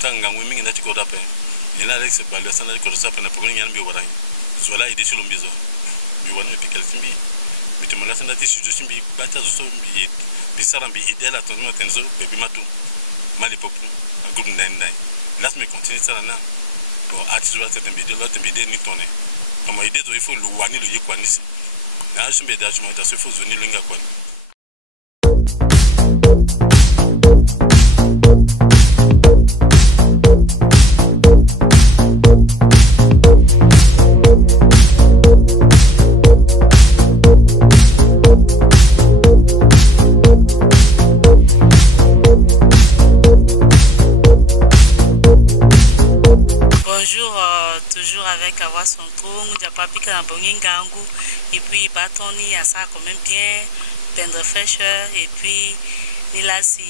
tangangu mingi ndati ko dape ina Alex Balu sana ko dape na pokoni nyambi warang zola ide shilo mbizo bi wana pikal timbi bitumala sana ti sujo timbi bata zo mbi bisara mbi ide la tonno tenzo bebi matu mali popu groupe ndai las me continue ça là bon artiste là c'est un bidé l'autre bidé ni tourner comme idée il faut le wani le yekwani si na je me dage moi dans ce faut zoni linga kwani. Toujours avec avoir son trou, nous n'avons pas piqué dans Bongingangu, et puis Batoni a ça quand même bien, peindre fraîcheur, et puis il a si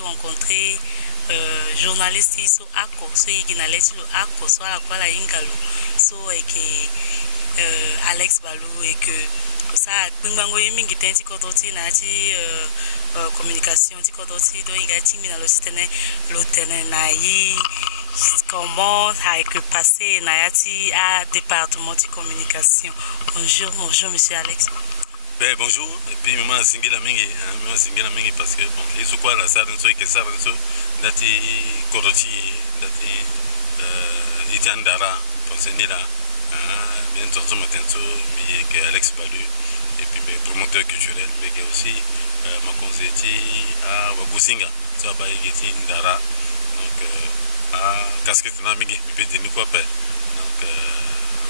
rencontré journaliste ici au Ako, so il a laissé le Ako, soit la quoi la Ingalo, so et que Alex Balou et que ça, Bingango Yiming qui t'inti kodoti nati communication, ti kodoti do ingati mina lo sitene lo tene na yi. Comment a été passé Nayati à département de communication. Bonjour, bonjour monsieur Alex. Ben bonjour, et puis maman singi la mingi, parce que bon, il faut quoi la salle de que ça dati koroti dati itandara fonctionner là, bien tonton matenso mais que Alex Balu et puis mes promoteurs culturels mais que aussi ma conseillère à Wabusinga, ça va y ndara donc casquette dynamique, mais peut nous quoi donc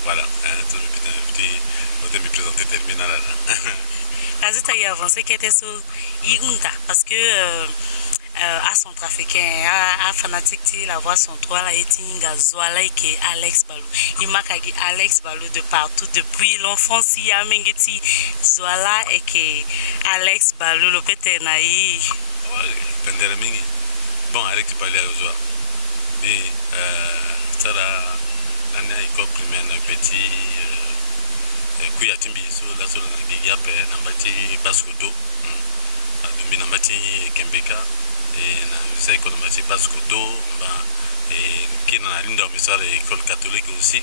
voilà, me présenter terminal là. Quand tu as avancé, qui était sur Iunda, parce que à son trafiquant, à fanatique, la voix son toit là, et Zoala et Alex Balou. Il m'a dit Alex Balou de partout, depuis l'enfance, il y a Mengeti Zoala et que Alex Balou, le pété naï. Bon, Alex Balou aux oies. Et ça là, l'année école primaire un petit kuyatimbi so la so na gigape na bati baskoto a dumbi na bati kembeka et na ça école na bati baskoto ba et qui na linda misale école catholique aussi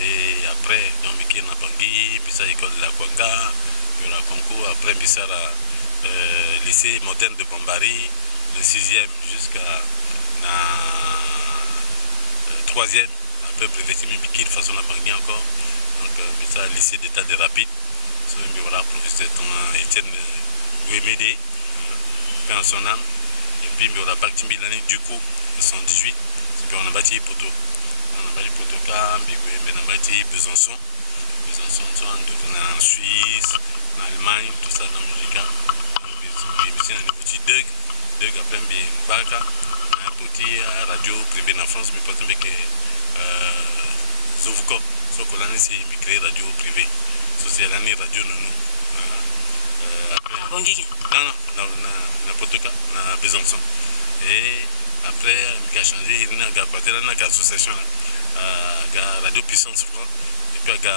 et après donc qui na Bangui puis ça école la Kwanga puis la concours après bisara lycée moderne de Bombari le 6e jusqu'à na 3e après brevet de façon à Bangui encore donc ça lycée d'état de rapide so voilà professeur Etienne Wemede paix en son âme et puis on a bâti l'année du coup 118 puis on a bâti Poto car mais on a bâti Besançon en Suisse en Allemagne tout ça dans le Rica puis on a bâti Deug après Baka un petit radio privé en France mais pas tant que Zovuko so que l'année c'est créé radio privé c'est l'année radio nous non na Potoka na Besançon et après il a changé il a parti dans une association là radio puissance et puis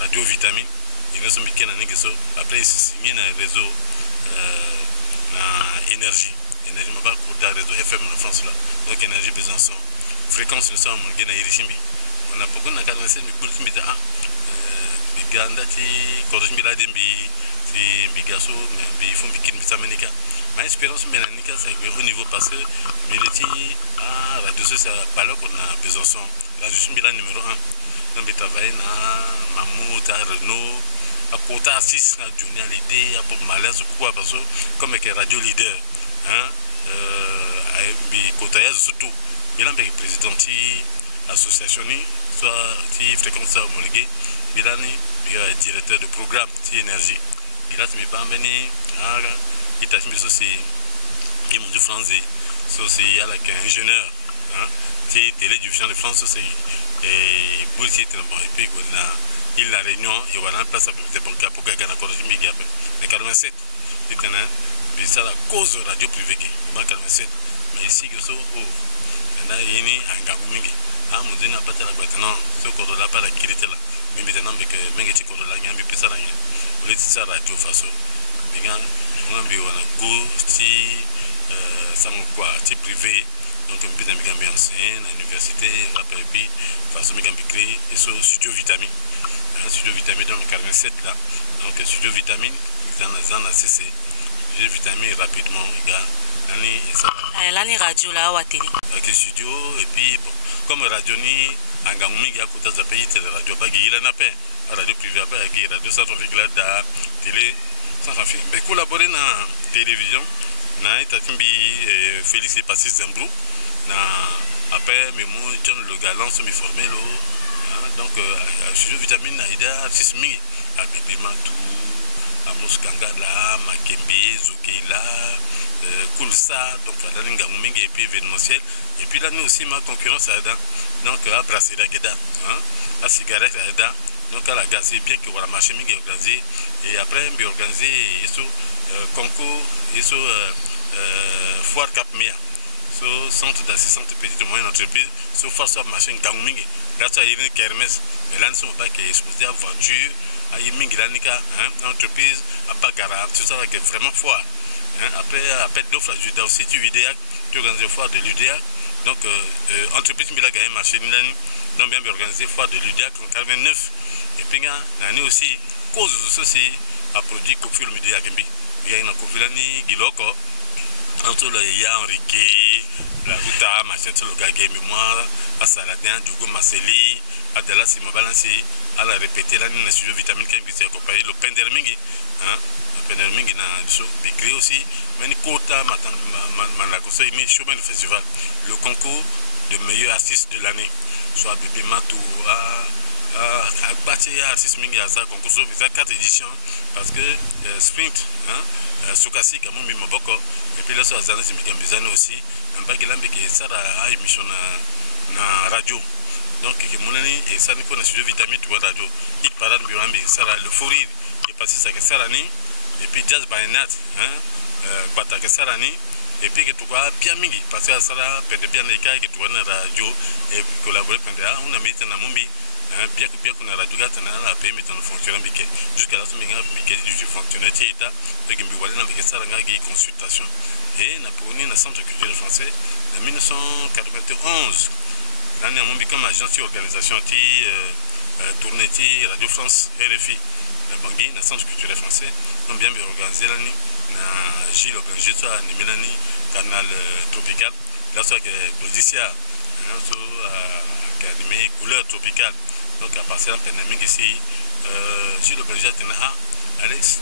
radio vitamine il a sommi qu'un année que ça après il s'est signé dans le réseau na énergie m'a pas coupé réseau FM en France là donc énergie Besançon fréquence nous sommes dans Irishimbi on a beaucoup de 47 mais ah biganda ti corrige mi la dembi ti bigaso mais il faut bikin bisamenika ma expérience menanika c'est au niveau parce que militi à radio social balo qu'on a Besançon radio Chimbila numéro 1 donc travailler na Mamoud à Renault à Kota 6 na Junior l'idée à Bob Malaise quoi parce que comme que radio leader hein bi Kota surtout bilan avec président association soit qui fréquente ça homologué bilani directeur de programme ti énergie il a mis pas venu il t'a mis aussi qui mon français c'est à la ingénieur hein ti télédiffusion de France c'est et pour c'est bon et puis on a il la réunion et voilà place à peut-être pour cap pour gagner encore du milliard mais 47 c'était mais ça la cause radio privée qui 47 mais ici que ça on a ini angamungi ah mon dieu n'a pas la boîte non ce qu'on là pas la qualité là mais maintenant que mengeti ko la ngambi pesa la ngi le tisa radio faso binga ngambi wana go ti sango kwa ti privé donc un peu de migambi ancien à l'université après puis façon migambi créé et sur studio vitamine studio vitamine dans le 47 là donc studio vitamine dans la zone ACC studio vitamine rapidement gars l'année radio là ou télé ok studio et puis bon comme radio ni angangumi ya kota za pays télé radio pas gila na paix radio privée pas qui radio ça fait là da télé ça fait mais collaborer na télévision na itatimbi Félix et Patrice Zembro na après mais moi John le galant sont me formé là donc studio vitamine na ida artiste mi a bébima tout Amos Kangala Makembe Zokela Koulsa donc là ngangumi et puis événementiel et puis là nous aussi ma concurrence à donc à brasserie Geda à cigarette à donc à la gaz c'est bien que voilà marché mi organisé et après bien organisé et so concours et so foire Cap Mia so centre d'assistance petite et moyenne entreprise so force marché ngangumi là ça y est kermesse mais là nous sommes pas qui exposé à voiture à Yiming Lanika entreprise à Bagara tout ça qui est vraiment foire après appel d'offres à Juda aussi tu UDA tu organises foire de l'UDA donc entreprise mi la gagné marché ni donc bien organisé foire de l'UDA en 89 et puis l'année aussi cause de ceci a produit Kofi le Media Kimbi il y a une Kofi ni Giloko entre le ya Enrique la Ruta machin sur le gagé mémoire à Saladin Djogo Marceli à de là c'est ma balance à la répéter l'année na studio vitamine qui est accompagné le Pendermingi Pendermingi na so décrit aussi mais ni quota Manakoso et Showman Festival le concours de meilleur artiste de l'année soit Bébé Matou à bâtir artiste mingi à ça concours sur 4 éditions parce que sprint Sukasi comme mi maboko et puis là sur Azana c'est Mikambizano aussi un baguelambe qui ça a émission na radio donc que monani et ça ni ko na studio vitamine tu radio il parade birambe ça le fourri qui passé ça que ça l'année et puis jazz by night bata que ça l'année et puis que tu vois bien mingi parce que ça là pende bien les cas que tu vois na radio et collaborer pende on a mis na mumbi bien qu'on a radio gata na la pays mettant fonctionner biké jusqu'à la semaine biké du fonctionnaire état et que biwali na biké ça nga gi consultation et na pour ni na centre culturel français en 1991 l'année on comme agence organisation qui tournée Radio France RFI la Bangui na centre culturel français on bien organisé l'année na Gilles organisé ça ni Mélanie canal tropical là ça que Glodicia so animé couleur tropicale donc à partir de la ici Gilles organisé tena Alex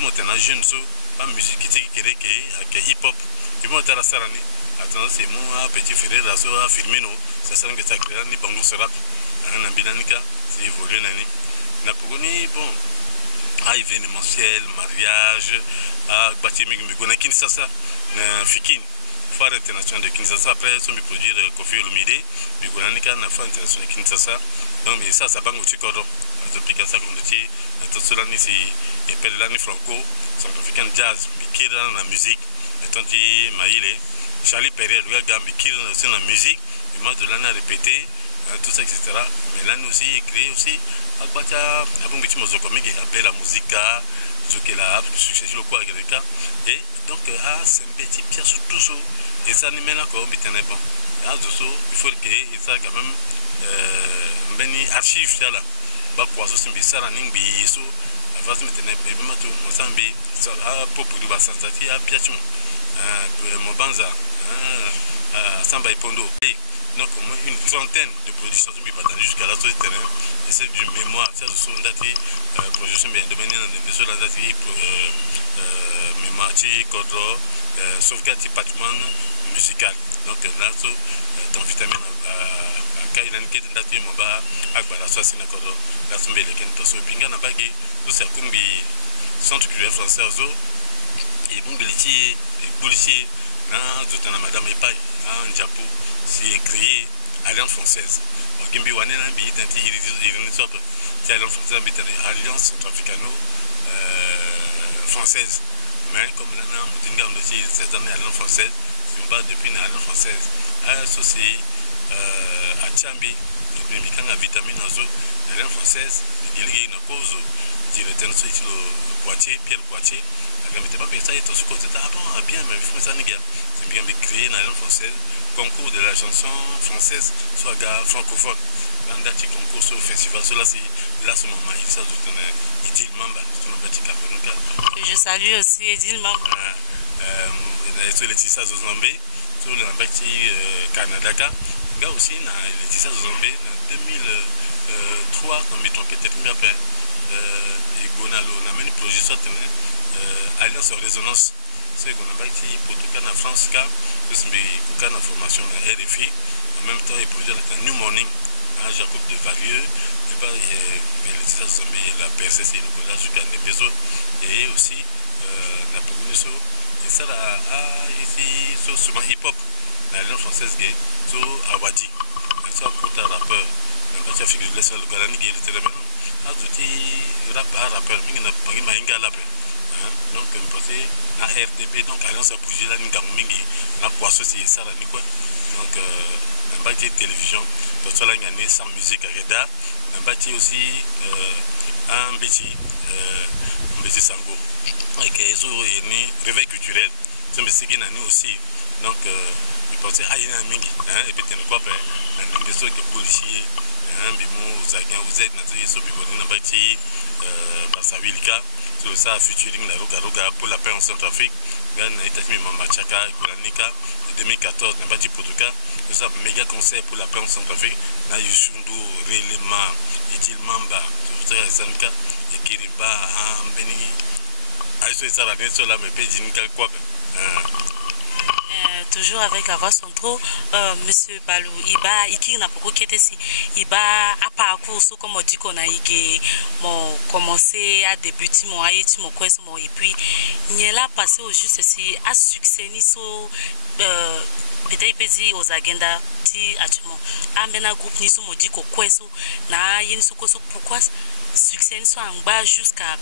moi tena jeune so pas musique qui est hip hop tu moi tara sarani attends c'est moi petit frère là so a filmé no ça sent que ça crée ni bango sera na binanika c'est évolué nani na pogoni bon à événementiel mariage à Batimi Mbigona Kinshasa na Fikin foire internationale de Kinshasa après son produire Kofi Olomide Mbigona nika na foire internationale de Kinshasa donc mais ça bango chikodo appliquer ça comme tu tout cela ni c'est et puis l'année franco centrafricain jazz qui dans la musique tanti maïle Charlie Perret le gars qui dans la musique et moi de l'année répété tout ça etc mais l'année aussi écrit aussi Agbata abon biti mozoko mingi appelle la musique Zokela succès le quoi et donc c'est un petit pièce tout ça et ça ni maintenant comme bitene bon il faut que ça quand même beni archive ça là ba kwa so simbi sara ningbi so avance bitene be mato mosambi a popo du basantati a piachu mobanza samba ipondo donc au moins une trentaine de productions jusqu'à la zone de terrain et c'est du mémoire ça ce sont datés production bien domaine dans des la date mémoire codro sauvegarde du patrimoine musical donc là dans vitamine kai nan ke date mo ba agbara so sina codro la sombe le ken to so pinga na bagé tout ça kumbi centre culturel français zo et bungelici et policier na zotana madame Epai en Japon c'est créé Alliance française. Donc Gimbi Wanena bi tanti il sort c'est Alliance française bi Alliance centrafricano française. Mais comme là on dit que c'est cette année Alliance française, c'est pas depuis une Alliance française. Ça c'est à Tchambi, Gimbi quand la vitamine azo Alliance française, il y a une cause directement sur le Poitiers, Pierre Poitiers. La gambite pas ça est tout ce que c'est bien mais il faut ça négatif. C'est bien créé une Alliance française. concours de la chanson française soit gars francophone. Dans le concours sur le festival, cela c'est là ce moment il s'agit de Edil Mamba, je salue aussi Edil Mamba. Sur les tissages aux Zambé, sur le parti Canada, gars aussi les tissages aux Zambé en 2003 quand je me trompe peut-être mieux après et Gonalo on a mené projet soit alliance en résonance. C'est qu'on a bâti pour tout cas en France car parce que beaucoup de formation à RFI en même temps il produit un New Morning à Jacob de Valieux les tissages aux Zambé la PSS et le collage jusqu'à Nebezo et aussi la promotion et ça ici sur souvent hip hop la langue française gay sur Awadi ça pour un rappeur un petit Afrique de l'Est le Galani gay le terrain à tout rappeur mingi maïnga là donc on pensait à RTP donc alliance à bouger là n'gang mingi la poisson c'est ça là ni quoi donc un bâti télévision pour ça là gagné sans musique à Reda un bâti aussi un petit sango et que ils ont une réveil culturel c'est mais c'est gagné aussi donc je pensais à une mingi et puis tu ne quoi faire un des trucs policiers un bimo zagan vous êtes dans ce bimo n'a bâti Basawilka sur ça featuring la Roga pour la paix en Centrafrique Ghana États-Unis Machaka Golanika 2014 n'a bâti Portugal ça méga concert pour la paix en Centrafrique na Yusundu Relema Edil Mamba tout ça Zanka et Kiriba Beni Aïsso ça la sur la me pédinica quoi toujours avec la voix centrale, Monsieur Balou, il n'a pas quitté si, il a parcours comme on dit qu'on a commencé à débuter mon haïti mon quest et puis il a passé au juste si à succès ni so peut-être pédi aux agendas ti actuellement amena groupe ni so mo dit qu'on quest na yin so pourquoi succès soit en bas jusqu'à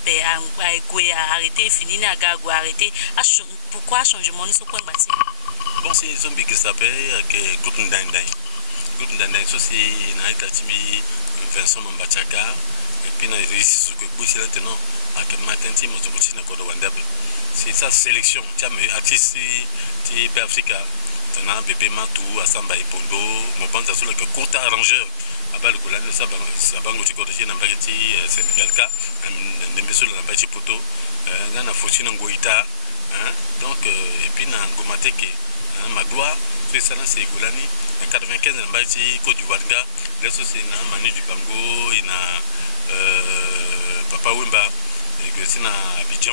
arrêter fini à gago arrêter pourquoi changement ni so quoi bâti. Bon, c'est un zombie qui s'appelle groupe Ndandai. Groupe Ndandai, ça c'est Vincent Mambachaka. Et puis, on a réussi ce que vous savez maintenant. Avec Martin Tim, c'est sa sélection. Tu as mes artistes qui sont Africa. Tu as Bébé Matou, Asamba Ipondo. Mon bande a sur le court arrangeur. Aba le Golan, ça bango tu corriges dans Bagati, Sénégalka. On a mis sur la Bagati Poto. On a Fouchi Ngoïta. Donc, et puis, on a Gomateke. Magloire, c'est ça, c'est Golani. En 95, on a bâti Côte d'Ivoire. Là, c'est Manu du Bango, il y a Papa Wemba, c'est Abidjan,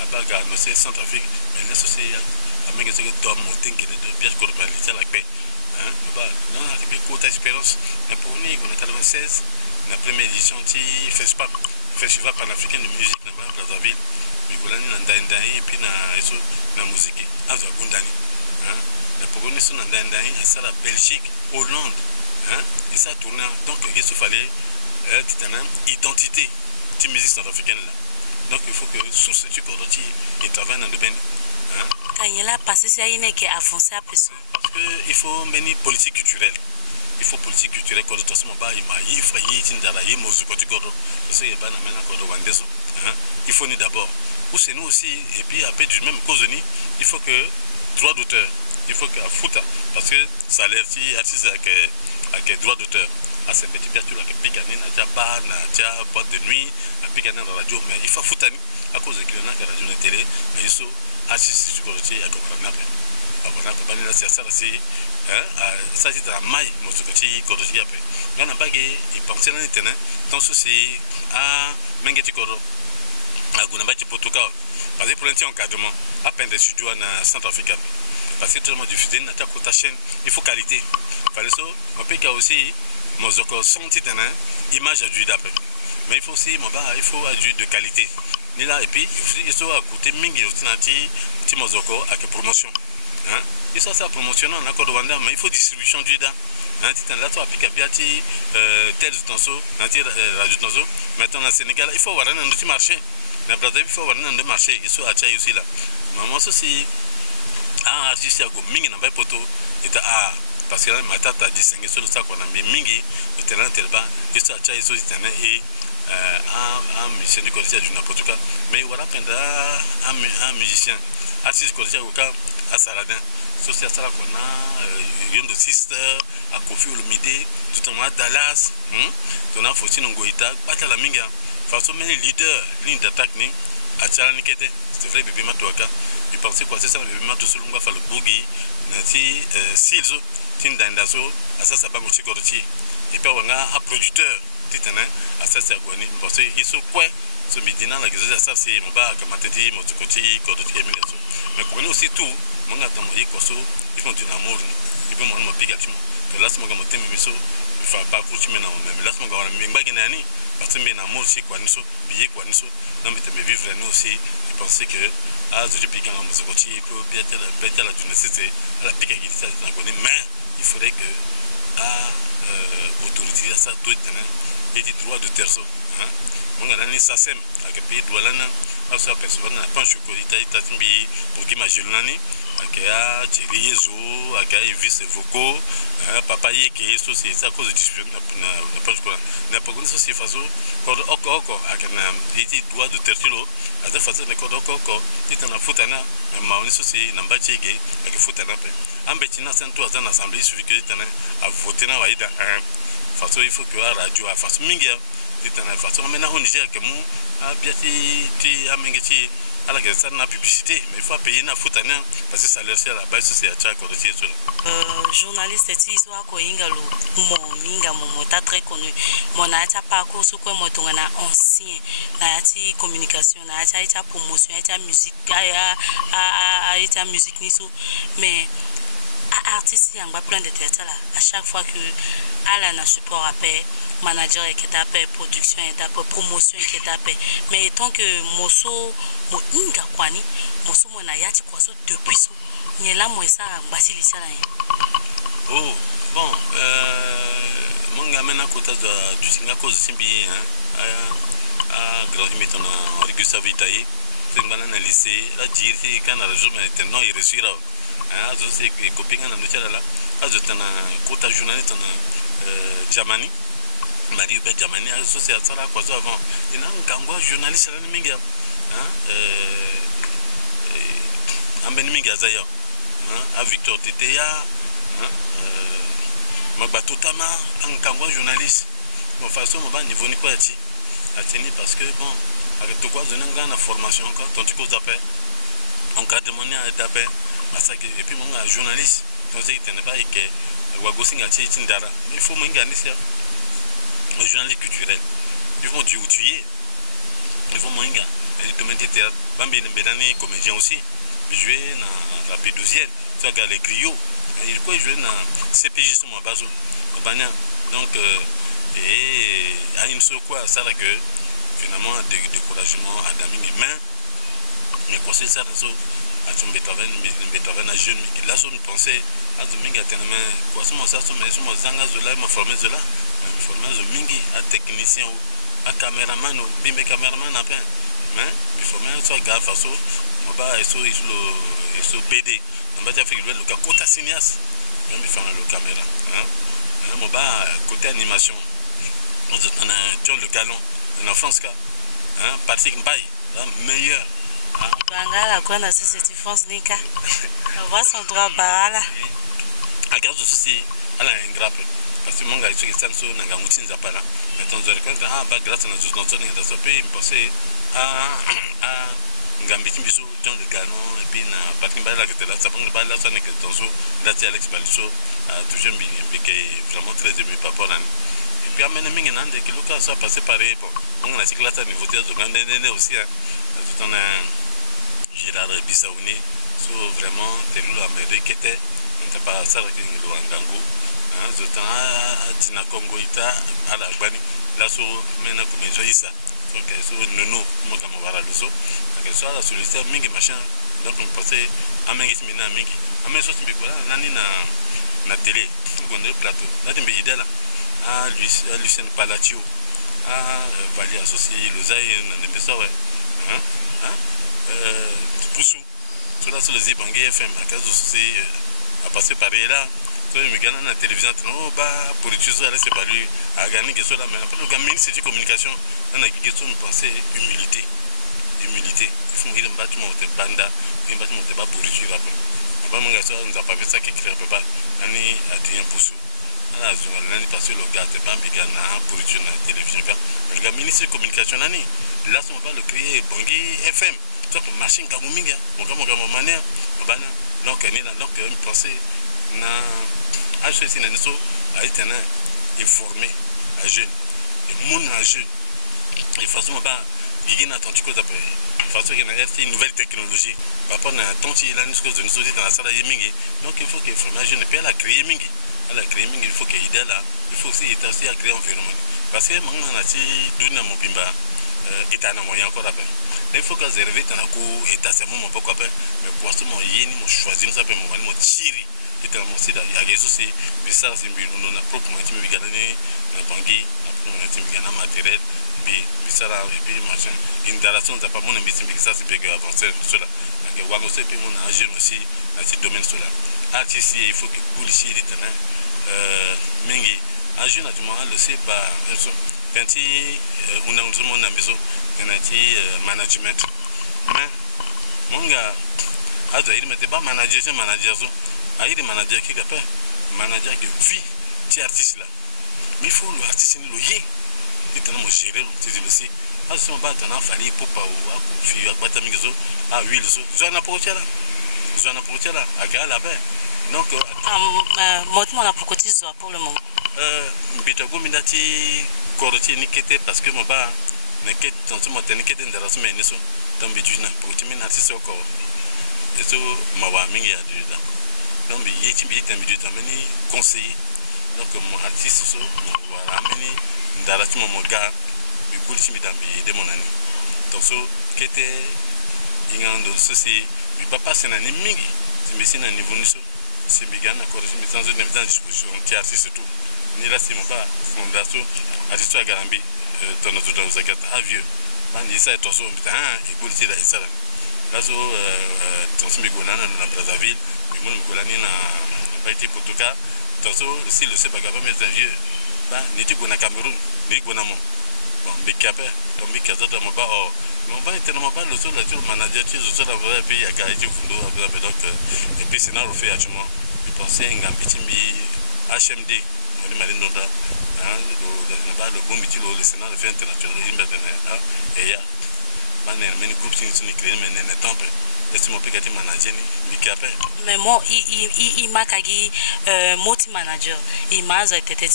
à Baga, c'est Centrafrique. Mais là, c'est Amérique du Dôme, qui est de pièces qu'on a la paix. Non, il y a beaucoup d'espérance. Pour nous, on a 96, la première édition du Festival panafricain de musique dans la Brazzaville. Golani, et puis la musique. La proposition c'est la Belgique, Hollande, et ça tourne. Donc il fallait une identité de musique centrafricaine là. Donc il faut que sous ce type de travail dans le domaine. Quand il a passé ça, il est avancé après ça. Parce qu'il faut mener politique culturelle. Il faut politique culturelle quand tu il faut d'abord. Ou c'est nous aussi, et puis après du même cause il faut que droit d'auteur, il faut que fouta, parce que ça l'air si artiste avec droit d'auteur. Ah c'est petit bien sûr avec picané na bar na boîte de nuit, à picané dans la radio, mais il faut fouta à cause de qu'il y a la radio et télé, mais il faut artiste sur le côté à comprendre. Voilà, comme on a c'est ça c'est ça c'est la maille mon côté côté après. On a pas que il pensait dans internet, donc c'est à Mengeti Koro. À Gunabati Portugal, parce que pour l'encadrement, à peine des studios en Centrafrique. Parce que tout le monde diffuse dans ta chaîne, il faut qualité. Parce que on peut aussi mozoko son titre image à d'après. Mais il faut aussi il faut de qualité. Ni là et puis il faut écouter mingi aussi nanti mozoko avec promotion. Hein? Il faut ça promotion en accord de Wanda, mais il faut distribution du da. Là tu appliques bien tel tonso, nanti radio tonso. Maintenant au Sénégal, il faut avoir un petit marché. Mais il faut avoir un marché, il faut acheter aussi là. Maman aussi artiste à mingi n'a pas poto et parce que là ma tante a distingué sur le sac qu'on a mis mingi le terrain telba il faut acheter aussi et un musicien du côté du n'importe quoi mais voilà quand un musicien artiste côté au cas à Saladin social ça qu'on a Yondo Sister, à Kofi Olomide, tout en Dallas, on a Fossi Ngoïta, Batala Minga, façon mais leader, ligne d'attaque, à Tchalanikete, c'est vrai, bébé Matouaka, il pensait quoi, c'est ça, bébé Matou Solunga, fa le Bogi, Nanti, Silzo, Tindandazo, à ça, ça va aussi Gorti, et puis on a un producteur, Titanin, à ça, c'est Agouani, parce qu'il se quoi, ce midi, la guise de ça, c'est mon bar, comme Mateti, Motokoti, Gorti, mais qu'on aussi tout, mon gars, dans mon Yékoso, ils font du amour, ils vont me piquer, que là, c'est mon gars, il faut pas coucher maintenant, mais là, c'est mon gars, il m'a dit, parce que mes amours, c'est quoi, nous sommes, billets, quoi, nous sommes, non, mais tu me vivre, nous aussi, je pensais que, ah, je pique en Motokoti, il peut bien être la université, à la pique à Guinée, mais il faudrait que, à autorité, ça, tout est des droits de terre. Mon gars, ça sème, avec le pays de Doualana, à sa personne, à Pancho, il t'a dit, pour qui m'a gelé, à Thierry Yezo, à Evis Voko, Papa Yeke, c'est ça cause de distribution, n'a pas connu ceci façon, corde oko, avec un été droit de tertilo, à la façon de corde oko, il t'en a foutana, mais ma on est ceci, n'a pas tchégué, avec foutana. En Bettina, c'est toi, dans l'assemblée, celui qui est à voter dans la façon, il faut que la radio, à façon mingia, c'est un façon, maintenant on dit que moi, à Biati, à Mengeti, à la guerre, ça n'a publicité, mais il faut payer une foutana, parce que ça leur sert à la base, c'est à Tchak, journaliste, si soit Koingalo, mon Minga, mon tas très connu, mon acha parcours, ce que mon ton ancien, naati communication, naati promotion, naati musique, naati musique, mais artiste il y a plein de théâtre là. À chaque fois que elle a un support à paix, manager qui est à paix, production est à paix, promotion qui est à paix. Mais tant que mosso mo inga kwani, mosso mo na yati quoi so depuis so, ni là moi ça basi lisa là. Oh bon, mon gars maintenant côté du Singapour simbi à grand mettant en Augusta Vitae, c'est une banane lycée, la dire c'est quand la région est non il réussira. Je sais que les copains dans le là, je suis un quota journaliste en Jamani, Marie Hubert Jamani, je suis à Sara Kwazo avant. Il y a un gangwa journaliste à Minga, en Benminga Zaya, à Victor Teteya, Mabatotama, un gangwa journaliste. Bon, façon, mon niveau n'est pas à tenir parce que, bon, avec tout quoi, je n'ai pas de formation encore, quand tu causes d'appel, encadrement d'appel. Et puis mon journaliste, donc il n'est pas que Wagosing a tiré Tindara. Il faut m'engager un journaliste culturel. Il faut du outiller. Il faut m'engager. Le domaine du théâtre. Bambi Mbedani comédien aussi. Il jouait dans la P12e. Tu as les griots. Il peut jouer dans CPJ sur ma base. Donc, et à une seule fois, ça que finalement, découragement à Damien Main. Mais pour ça, à son Beethoven à jeune, il a son pensée à Domingue à Ténémé, quoi, ça, Zanga Zola, m'a formé Zola, m'a formé Zomingi, à technicien, à caméraman, bimbe caméraman à peine, mais il faut même soit gaffe, façon, on va essayer le BD, on va faire le cas côté cinéaste, même il fait le caméra, on va côté animation, on a John Le Galon, en France, Patrick Mbaye, meilleur. Bangala quoi na société France Nika. On voit son droit barala. À cause de ceci, elle a un grappe. Parce que mon gars, il se sent sur un gamutin zapala. Mais ton zéro ah bah grâce à notre zone dans ce pays, il pensait à Gambitin Bissou, John Le Galon, et puis na Patrick Mbala qui était là, ça prend le bal là, ça n'est que dans ce dati Alex Baliso, toujours qui est vraiment très ému par rapport à et puis amener mingi nande que le cas soit passé par bon, on a cyclé à niveau de grande aussi. Tout en Gérard Bissaouni, vraiment, c'est lui qui était, on n'a pas ça avec le Wangango, tout en Tina Congo, à la Bani, là, sur maintenant comme Joïsa, donc, sur Nono, comme on va le so, que soit la sollicité, Mingi machin, donc on pensait à Mingi Mina Mingi, à mes choses, Nani na télé, on est plateau, là, tu me dis là, à Lucien Palatio, à Valia associé, Lozaï, on a ça, ouais. Poussou, cela sur les Ibangé FM, à cause de ceci, à passer par là, tu me gagnes la télévision, oh bah, pour utiliser là, c'est pas lui, à gagner que cela, mais après le gamin, c'est une communication, on a question de penser humilité, il faut ir un bâtiment au banda, un bâtiment au bas pour utiliser ba manga so nza pa pesa ke clair papa ani adien pousso ala zonga nani parce le gars te pas biga na production na télévision ka le gars ministre de communication nani là on va le créer Bangui FM donc machine ka muminga mon manière bana donc ni là donc me penser na HCC na so a été informé à jeune et mon jeune et façon ba il n'a attendu quoi d'après façon qu'il y a une nouvelle technologie papa n'a attendu il a une chose de nous dans la salle mingi donc il faut que vraiment jeune peut la créer mingi la créer mingi il faut qu'il y ait là il faut aussi état aussi à créer environnement parce que maintenant on a dit d'où mobimba état na moyen encore après il faut que réserver tant à coup état c'est mon pas quoi mais pour ce moment il y a ni choisir ça peut mon tirer état mon sida il y a des aussi mais ça c'est bien on a proprement tu me regarder Bangui après tu me regarder matériel bisala et puis machin une relation ça pas mon ambition que ça c'est bien avancer cela que wago c'est puis mon agent aussi dans ce domaine cela artiste il faut que policier dit mingi agent naturellement le c'est pas quand on a mon ambition dans management mais mon gars azo il mettait pas manager c'est manager so il manager qui appelle manager qui vit ti artiste là mais il faut le artiste le yé mo gérer c'est aussi à ce moment là fallait pour pas ou à confier à batamizo à huile so zona portiala à gars là-bas donc moi la pour cotiser pour le moment bitago mindati koroti ni kete parce que mon ba ne kete dans ce matin kete ndara so mais so tombe du na pour timer artiste ko et so mawa mingi ya du da donc bi yeti bi tambi du tamani conseiller donc mon artiste so voilà meni ndara tu mon gars bi kulti mi dambi de mon ani donc so kete ingando ceci bi papa c'est na ni mingi si mais c'est na niveau ni so c'est bigana corrige mi sans une mise en disposition qui artiste tout ni là c'est mon pas fondation artiste à Garambi dans notre avieux bandi ça est aussi et kulti là ça là so dans ce migolana na Brazzaville mi mon migolani na baiti Portugal donc so si le c'est pas capable mais vieux ba ni tu go na Cameroun ni go na mon bon mais capé donc mi kaza de mon ba oh non ba tellement pas le seul manager tu le seul avoir puis ya ka tu fundo avec donc et puis c'est na refait actuellement je pensais un petit mi HMD on est malin donc hein le bon petit le Sénat le fait international il maintenant et ya ba ne groupe qui sont créés mais ne temple est-ce mon pécatif manager ni capé mais moi il m'a kagi multi manager il m'a été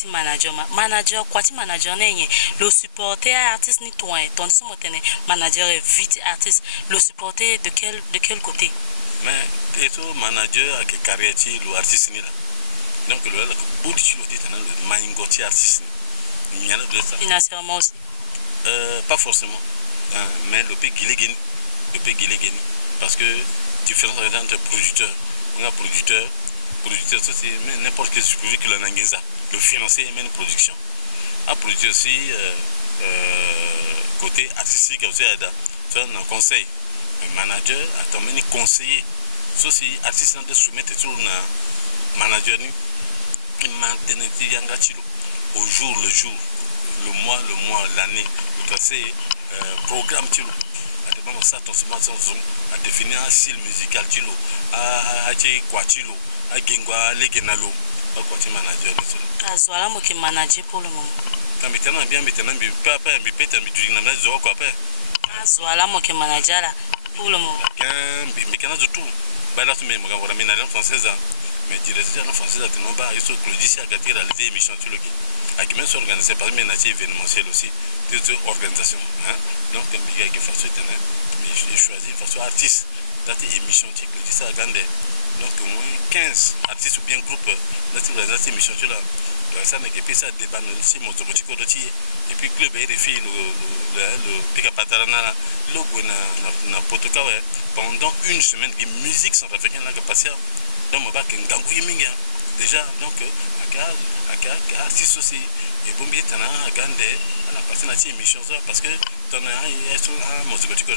manager quoi ti manager n'est le supporter artiste ni toi ton ce matin manager est vite artiste le supporter de quel côté mais et tout manager avec carrière le artiste ni là donc le bout du le dit le mangoti artiste il y a de ça financièrement aussi pas forcément mais le pays Guilegeni parce que différence entre producteurs on a producteur ça c'est n'importe quel produit que l'on a le financier et même production à producteur aussi côté artistique aussi c'est un conseil un manager a tant même conseiller ceci artiste de soumettre tout un manager ni maintenir yanga chilo au jour le jour le mois l'année le tracé programme chilo à ça ton à définir un style musical chilo à quoi chilo à gengwa legenalo à quoi manager voilà moi qui manager pour le moment maintenant bien pas mais peut-être du na zo quoi pas voilà moi qui manager là pour le moment mais quand de tout bah là mais moi on a française mais directeur française de non ba iso Claudie a gâté réaliser émission sur le qui a qui même s'organiser par mais nature événementiel aussi toute organisation hein donc il y a qui façon mais j'ai choisi façon artiste date émission qui Claudie ça grande donc au moins 15 artistes ou bien groupe dans cette émission là ça n'est que ça débat aussi mon automatique et puis club et filles le pica patarana logo na potoka pendant une semaine de musique centrafricaine là que passé donc on va que ngangou mingi déjà donc à artiste aussi et bon bien tana gande à la passer na émission ça parce que tana est mon automatique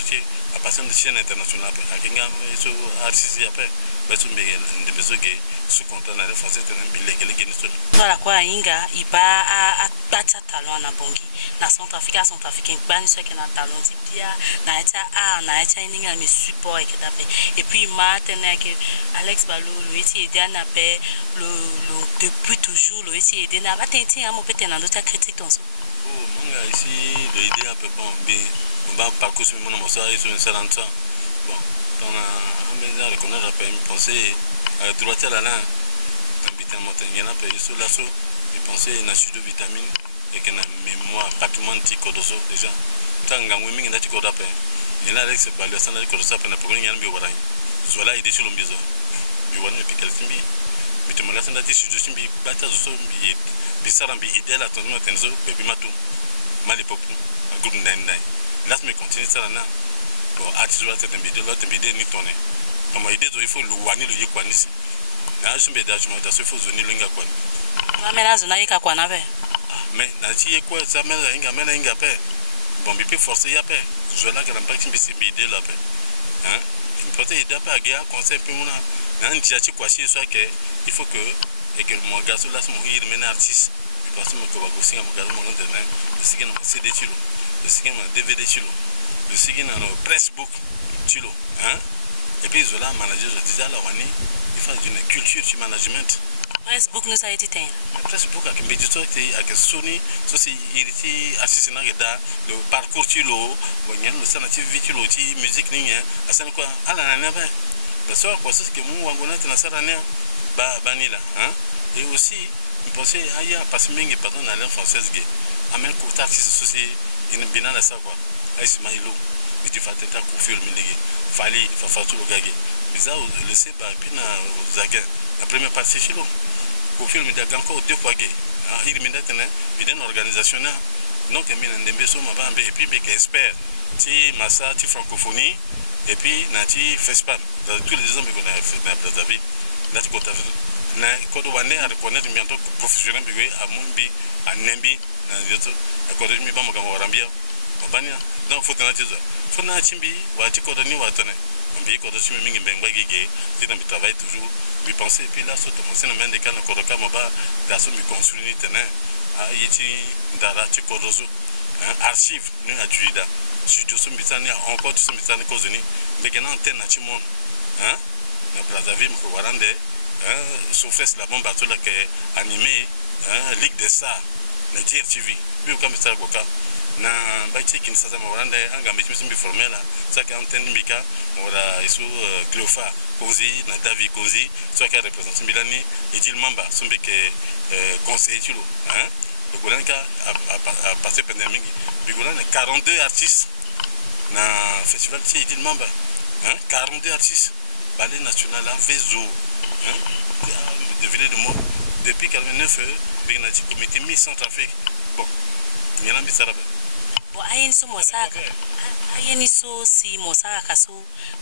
à passer de chaîne internationale à kinga so artiste après ba tu mbé de besoin que sous contrat na français tana bilé que les voilà quoi inga iba a bata talent na Bangui na Centrafrique ban ce que na talon tipia na eta na eta ninga me support et que et puis maintenant que Alex Balou lui était aidé na paix le depuis toujours lui était aidé na ba tenti à mon pété na d'autres critiques dans ça. Oh mon ici l'idée un peu bon mais on va parcours sur mon ça et sur un salon ça. Bon, on a bien reconnaître après penser à droite à la main. Il y en a peu sur la sauce, je pensais na sudo vitamine et que na mémoire patrimoine tico dozo déjà. Tanga wimi na tico d'après. Et là avec ce balai ça na tico dozo après na pour rien bi warai. Zola idée sur l'ombizo. Bi wana et puis quel timbi. Mais tu me laisses ndati sudo timbi bata zo bi bisara bi idée la tonno tenzo bebi matu. Mali popu un groupe ndai. Laisse me continuer ça là. Bon, artiste là c'est un vidéo là, c'est ni tourner. Comme idée il faut le wani le yekwani ici. Na shumbe da chuma da so fo zoni linga kwa. Amena zona yika kwa na be. Mais na ti ekwa ça mena inga pe. Bon bi pe forcer ya pe. Je la grand pas timbi bide la pe. Hein? Il faut te aider pas gars conseil pe mona. Na ndia ti kwa si so que il faut que et que mon gars là mon ir mena artiste. Parce que ko ba go singa mo gars mo internet. Le signa mo CD tilo. Le signa mo DVD tilo. Le signa no pressbook tilo, hein? Et puis Zola manager je disais là wani d'une culture du management. Facebook nous a été teint. Facebook a été dit que Sony, ceci il était assistant le parcours tu l'eau, le sanatif vite l'outil musique ligne, à ce quoi à la nana. Le soir quoi c'est que mon wangonet na sarania banila, hein? Et aussi je pensais aya parce que pardon na langue française gay. Amen court artiste ceci une binana ça quoi. Ismaïlo, mais tu fais ta coiffure miligue. Fali fa tout le gagé. Mais ça le sait pas puis na zaga. La première partie chez nous. Au film il y a encore deux fois gay. Il me dit il y a une organisation là. Donc il y a une maison et puis il expert. Ti massa ti francophonie et puis nati FESPAM. Dans tous les hommes qu'on a fait dans Brazzaville. Là tu comptes na code wane à reconnaître bientôt professionnel bi à Mumbi à Nembi na yoto. À code mi ba mo gamo rambia. Obania. Donc faut tenir ça. Faut na chimbi wa ti code ni wa tane. On dit que je suis un peu de travail toujours. Je pense et puis là, c'est commencé à mettre des cannes au cas moba d'assommer construire tenant à yiti d'ara chikorozo archive nous à Juda. Si tu sommes bitani encore tu sommes bitani causeni mais que n'antenne à Timon hein na Brazzaville me warande souffre la bombe à tout là qui animé Ligue des Stars na DRTV bien comme ça quoi na baiti kinshasa mawanda anga mitimbi formela saka antenne mika mora isu Cleofa Kozi na David Kozi saka représente Milani Edil Mamba sombeke conseiller tulo hein le Golanka a passé pandémie Bigolan 42 artistes na festival ti Edil Mamba hein 42 artistes ballet national en Vezo hein de ville de Mo depuis 49 bien dit comité mis Centrafrique bon il y en a bisara ayen so mosaka ayen so si mosaka kaso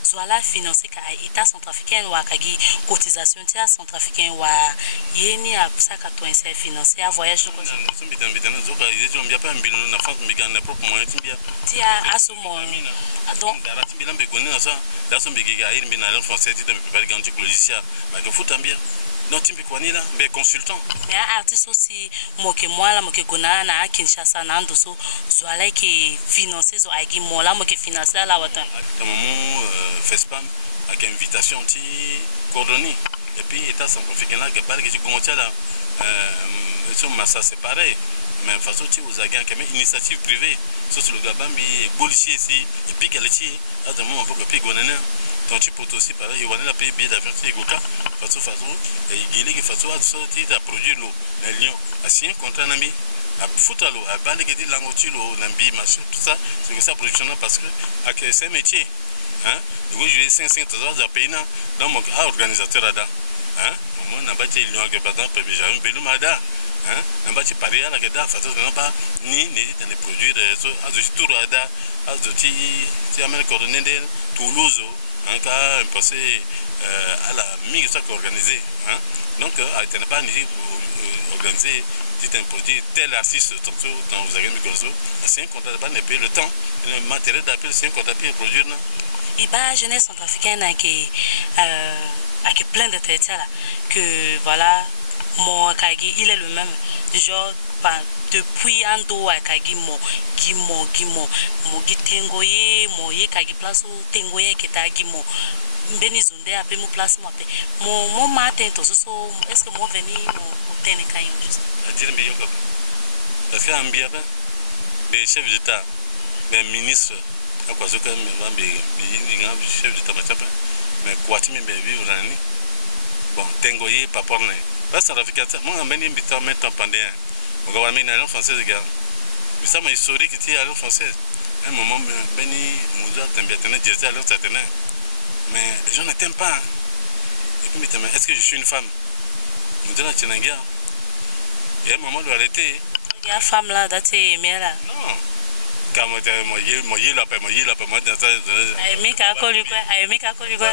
zwala financer ka état centrafricain wa kagi cotisation tia centrafricain wa yeni a saka to inser financer a voyage ko so bitana zoka yezo mbia pa mbilo na France mbika na propre moyen timbia tia asomo donc dara timbila mbe koni na ça la so mbika ayen mbina na français ti te préparer ganti logiciel mais que faut tambia non timbi kwani la mbe consultant ya artiste aussi moke mwala moke gona na Kinshasa na ndo so zwala ki financer zo agi mola moke financer la wata tamamu FESPAM avec invitation ti coordonné et puis état centrafricain là que parle que tu commences là sur massa c'est pareil mais façon ti aux agents comme initiative privée sur le gabambi bolicier ici et puis galeti à un moment faut que puis gonana donc tu peux aussi pareil il va la payer billet d'avion ti goka façon et il est façon à sortir à produire l'eau les lions assis un contrat nami à foutalo à balle que dit langotilo nambi machin tout ça c'est que ça production parce que avec c'est métier hein vous jouez 500 à payer dans mon organisateur là hein moi n'a pas été lion que par exemple j'ai un belumada hein n'a pas été parier là que da façon n'a pas ni dans les produits à de tout là à de ti amène coordonné de Toulouse un cas passé à la mi ça organisé hein donc à été pas ni organisé c'est un produit tel artiste dans vous avez mis c'est un contrat de ne payer le temps le matériel d'appel c'est un contrat de produire non il va jeunesse centrafricaine qui plein de têtes là que voilà mon kagi il est le même genre depuis ando akagi mo gimo mo gitengoye mo ye kagi place tengoye ketagi mo mbeni zunde ape mo place mo ape mo matin to so est-ce que mo veni mo tene kayo juste à dire mais yoko parce que ambia ba les chefs d'état les ministres à quoi ce que me va be chef d'état matapa mais quoi tu me be vivre bon tengoye paporne parce que l'Afrique moi ameni mbita mettre en pandémie on va amener une langue française gars mais ça m'a historique qui était à langue française un moment beni mouza tambia tena jersey à langue certaine mais les gens ne t'aiment pas et puis mais est-ce que je suis une femme nous disons la Tchenangia et un moment de arrêter il y a femme là d'attendre mais là non quand moi dans ça aimé quoi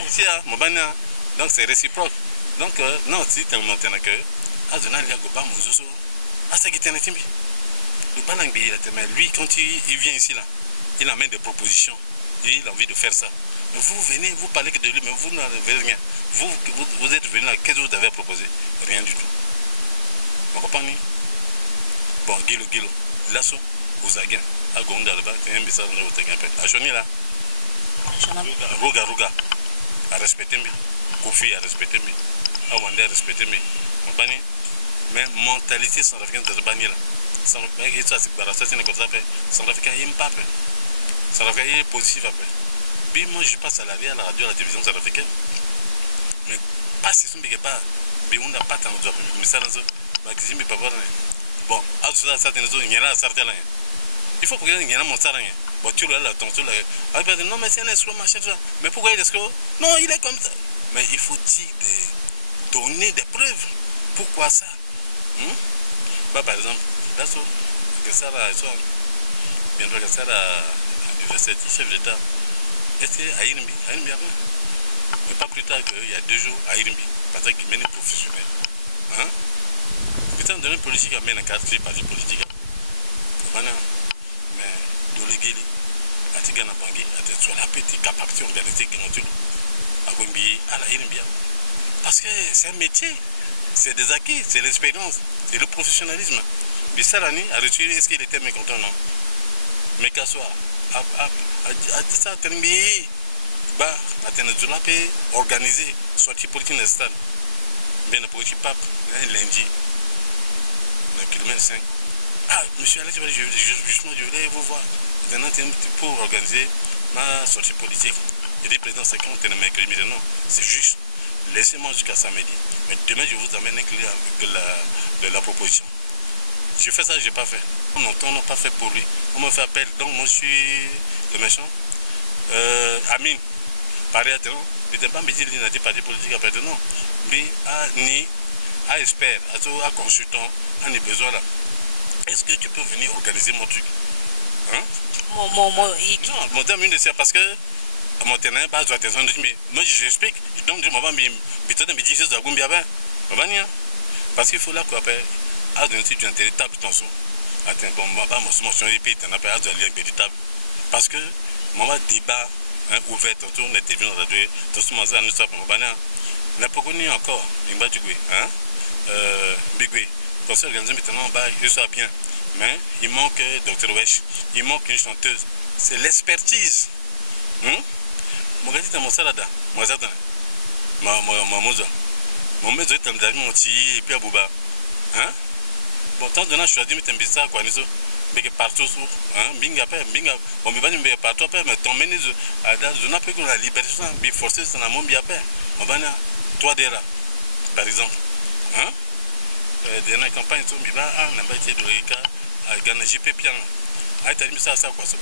ici mon bana donc c'est réciproque donc non si tellement tena que azona lia goba mozoso asa kitena timbi le banangbi mais lui quand il vient ici là il amène des propositions et il a envie de faire ça. Mais vous venez, vous parlez que de lui, mais vous n'avez rien. Vous êtes venu là, qu'est-ce que vous avez proposé? Rien du tout. Vous comprenez? Bon, Guilo, Lasso, vous avez gagné. À Gonda, là-bas, c'est un message dans votre gagne. À Choni, là. Ruga. À respecter, Kofi, à respecter, à Wanda, à respecter, vous comprenez? Mais mentalité centrafricaine de Bani, là. Centrafricain, ça, c'est comme ça, centrafricain, il n'y a pas. Centrafricain, il est positif après. Puis moi je suis pas salarié à la radio, à la télévision centrafricaine. Mais pas si on pas, mais on n'a pas tant de job. Mais ça, mais pas voir. Bon, à tout ça, il y a là, ça il faut que il y ait un monstre. Bon, tu l'as là, ton tour là. Non, mais c'est un escroc, machin. Mais pourquoi il est escroc? Non, il est comme ça. Mais il faut donner des preuves. Pourquoi ça? Bah, par exemple, là, que ça là, bien que ça là, l'université, chef d'État. Est-ce qu'à Irimbi après? Mais pas plus tard qu'il y a 2 jours à Irimbi, parce qu'il mène professionnel. Hein? Putain, dans une politique, il mène un cadre parti politique. Voilà. Mais, dans les guélis, à Tigana Bangui, à sur la petite capacité d'organiser Ganotulu, à Gombi, à la Irimbi. Parce que c'est un métier, c'est des acquis, c'est l'expérience, c'est le professionnalisme. Mais ça, l'année, à retirer, est-ce qu'il était mécontent? Non. Mais qu'à soi, à ça, terminé, bah, à organiser, sortie politique dans le stade. Bien, pour le pape, lundi, le kilomètre 5. Ah, monsieur Alex, justement, je voulais vous voir. Pour organiser ma sortie politique. Il dit, président, c'est quand on est mercredi, non, c'est juste, laissez-moi jusqu'à samedi. Mais demain, je vous amène la proposition. Je fais ça, je n'ai pas fait. On n'a pas fait pour lui. On me fait appel. Donc, moi, je suis le méchant. Amin. Pareil, il n'était pas métier de parti politique après. Non. Mais à expert, à consultant, on a besoin là. Est-ce que tu peux venir organiser mon truc? Hein? Non, mon terme, c'est parce que mon terrain, pas de attention. Moi, j'explique. Donc, je m'en vais me dire ça, parce qu'il faut là quoi faire. À donner si tu as une table dans son. Attends, bon, ma motion est payée, tu n'as pas à aller avec des tables. Parce que mon débat ouvert, autour de la télévision, tout ce monde, nous sommes n'a pas connu encore. Bigwe. Pour ça, organisé maintenant, je sais bien. Mais il manque Dr. Wesh, il manque une chanteuse. C'est l'expertise. Mon gars, tu as mon salada. Moi, j'attends. Ma moza. Mon maître, tu as mon petit et puis à Bouba. Hein? Bon, tant de temps, je suis dit, mais tu as quoi, nous mais partout, binga, on me va partout, mais ton ménage, je n'ai pas la liberté, mais forcé, c'est un monde bien fait. On va toi, déjà, par exemple. Hein? Dans la campagne, on n'a pas été de l'État, à Ghana, j'ai pas bien.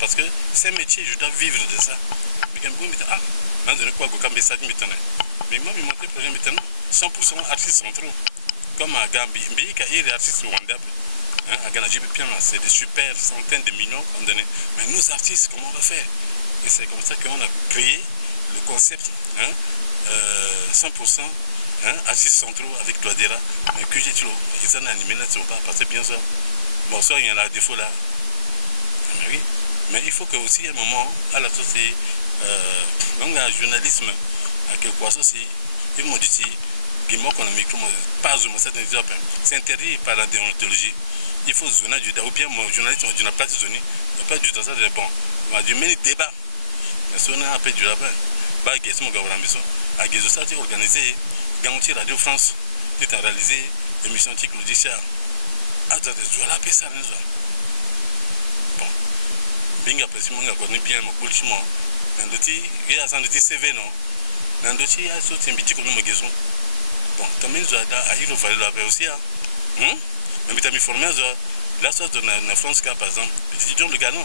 Parce que c'est un métier, je dois vivre de ça. Mais quand vous me dites, ah, je ne sais pas quoi, mais moi, je monte projet maintenant, 100% artistes centraux. Comme à Gambie, il y a des artistes rwandais. À Ghana, c'est des super centaines de millions qu'on donne. Mais nous, artistes, comment on va faire? Et c'est comme ça qu'on a créé le concept 100% artistes centraux avec Toadera. Mais que j'ai dit, ils en animé là, ils ne sont pas passés bien ça. Bon, ça, il y a un défaut là. Mais oui. Mais il faut que aussi, à un moment, à la société, donc, le journalisme, à quelque chose aussi, ils m'ont dit, c'est interdit par la déontologie. il faut zoner du ou bien mon journaliste on n'a pas de zoner pas du temps ça bon on va du mener débat mais si on a appelé du rappel bah qu'est-ce mon gars à Gézo ça c'est organisé Ganti Radio France c'est à réaliser émission tic le dit ah ça des la paix ça bon bien après si mon gars connaît bien mon bullshit nandoti ya sandoti CV non nandoti ya so timbiti ko no Gézo bon también zo da a hilo vale la paix aussi mais tu as mis formé la sorte de la France par exemple petit John le Ganon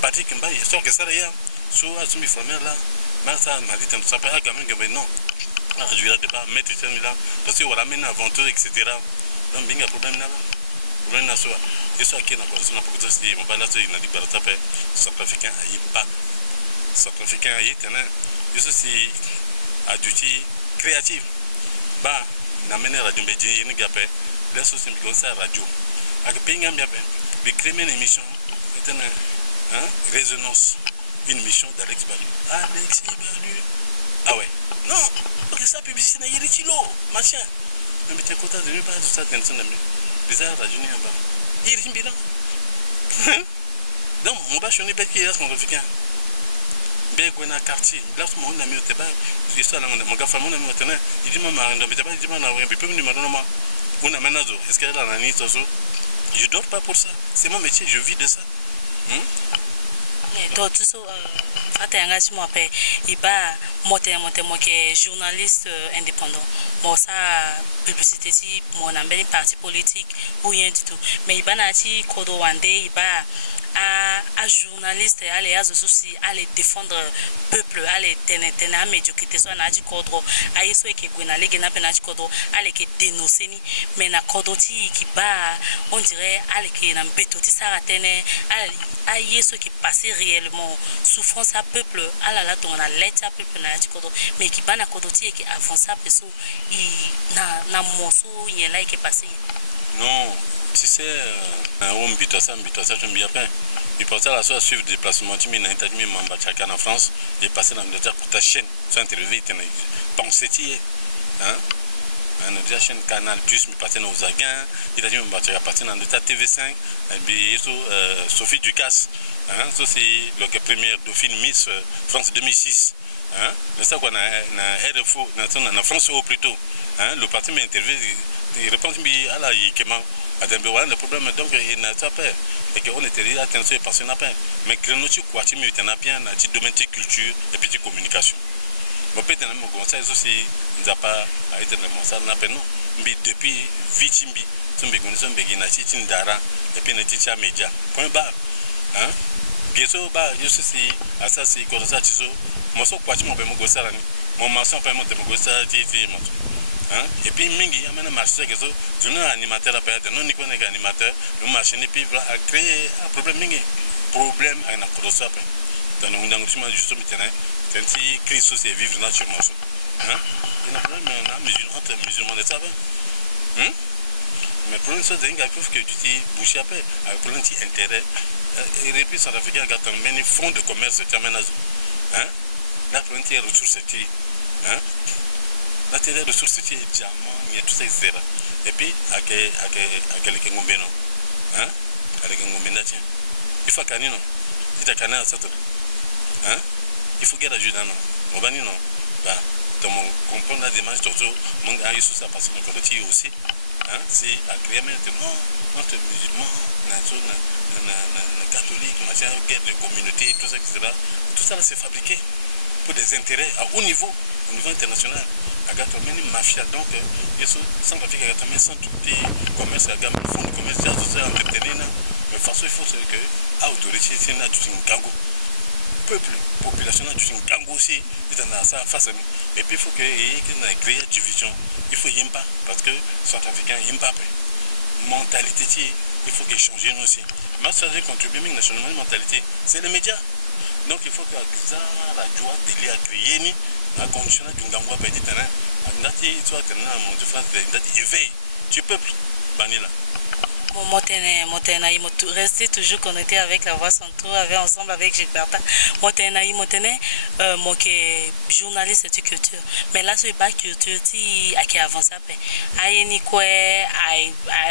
Patrick Mbaye sort que ça là so a mis formé là mais ça m'a dit ça pas gamin que non je vais pas mettre ça là parce que voilà maintenant aventure etc donc bien problème là problème là soit et ça qui est dans position pour que ça c'est mon balade il n'a dit barata paix centrafricain ayi pas centrafricain ayi tenant isso c'est adouti créatif bah n'amène radio mbedji ni gapé les sociétés comme ça radio avec pinga bien mais créer une émission résonance une émission d'Alex Balu ah ouais non parce que ça publicité na yiri kilo machin mais tu es content de lui pas de ça tension de bizarre radio ni ba yiri mbila donc on va changer parce qu'il y a son africain bien qu'on a quartier là tout le monde a mis au débat je suis là mon gars famille on a maintenant il dit maman on dit pas na ouais peut numéro normal on a maintenant est-ce qu'elle a nani ça je dors pas pour ça c'est mon métier je vis de ça donc tout ça fait engagement après il va monter journaliste indépendant bon ça publicité si mon ambeni parti politique ou rien du tout mais il va nati kodo wande il va à journaliste aller à souci aller défendre peuple aller tenir médiocrité soit na di kodro ayi so ke gwena lege na pena di kodro aller ke dénoncer ni mais na kodro ti qui ba on dirait aller ke na beto ti sara tene ayi so qui passer réellement souffrance à peuple ala la ton na l'état peuple na di kodro mais qui ba na kodro ti qui avance à peso na moso y là qui passer non si c'est un mbito ça je me bien pas il pense à la soit suivre déplacement tu m'as intervenu membre chacun en France et passer dans le pour ta chaîne sur interview tu penser tu hein un chaîne Canal Plus mais passer aux Aguins il a dit membre passer dans l'état TV5 et puis Sophie Ducasse hein ça c'est le première dauphine Miss France 2006 hein mais ça qu'on a RFO dans France au plutôt hein le parti m'a interviewé il répond à la le problème donc il n'a pas peur et qu'on était là attention parce qu'on n'a pas mais que nous tu quoi tu me t'en as bien dans le domaine de culture et puis de communication bon peut-être même comme ça aussi nous a pas été dans ça n'a pas non mais depuis vitimbi tu me connais on begin à titre d'ara et puis na titre média point bas hein Gézo ba je suis à ça c'est comme ça tu so moi so quoi tu me me gossa là mon maçon pas me gossa ti hein et puis mingi amena marché que je ne animateur après non ni connais animateur le marché ne peut pas créer un problème mingi problème à na kodosa après dans on dans justement maintenant tenti Christ c'est vivre naturellement hein il y a un problème entre musulmans de ça hein mais problème ça dingue que tu dis boucher après avec problème d'intérêt et puis ça va faire gâter un fonds de commerce tu amènes hein la problème des ressources hein la terre ressources c'est diamant il y a tout ça etc et puis avec les ngombeno hein avec ngombena tiens il faut canino si tu canal ça hein il faut gagner ajuda non on va non bah donc comprendre la démarche toujours mon gars il sous ça parce que le côté aussi hein c'est à créer maintenant entre musulmans catholiques machin guerre de communauté tout ça etc tout ça c'est fabriqué pour des intérêts à haut niveau au niveau international agathe mafia donc ils sont sans pratique agathe sans tout commerce à gamme fond de commerce social entretenir mais façon il faut c'est que à autorité c'est na tout un gango peuple population na tout un gango aussi ils en ça face et puis il faut que y créer division il faut yimba parce que centrafricain yimba mentalité il faut que changer nous aussi mais ça veut contribuer à nationalement mentalité c'est les médias donc il faut que ça la joie de à créer ni la condition d'un gango petit terrain ndati soit terrain mon France ndati éveil tu peuple banila Bon, Motenaï, rester toujours connecté avec la voix Santo, ensemble avec Gilberta. Motenaï, moi qui journaliste de culture. Mais là, c'est pas culture, qui a avancé après. Aïe, quoi,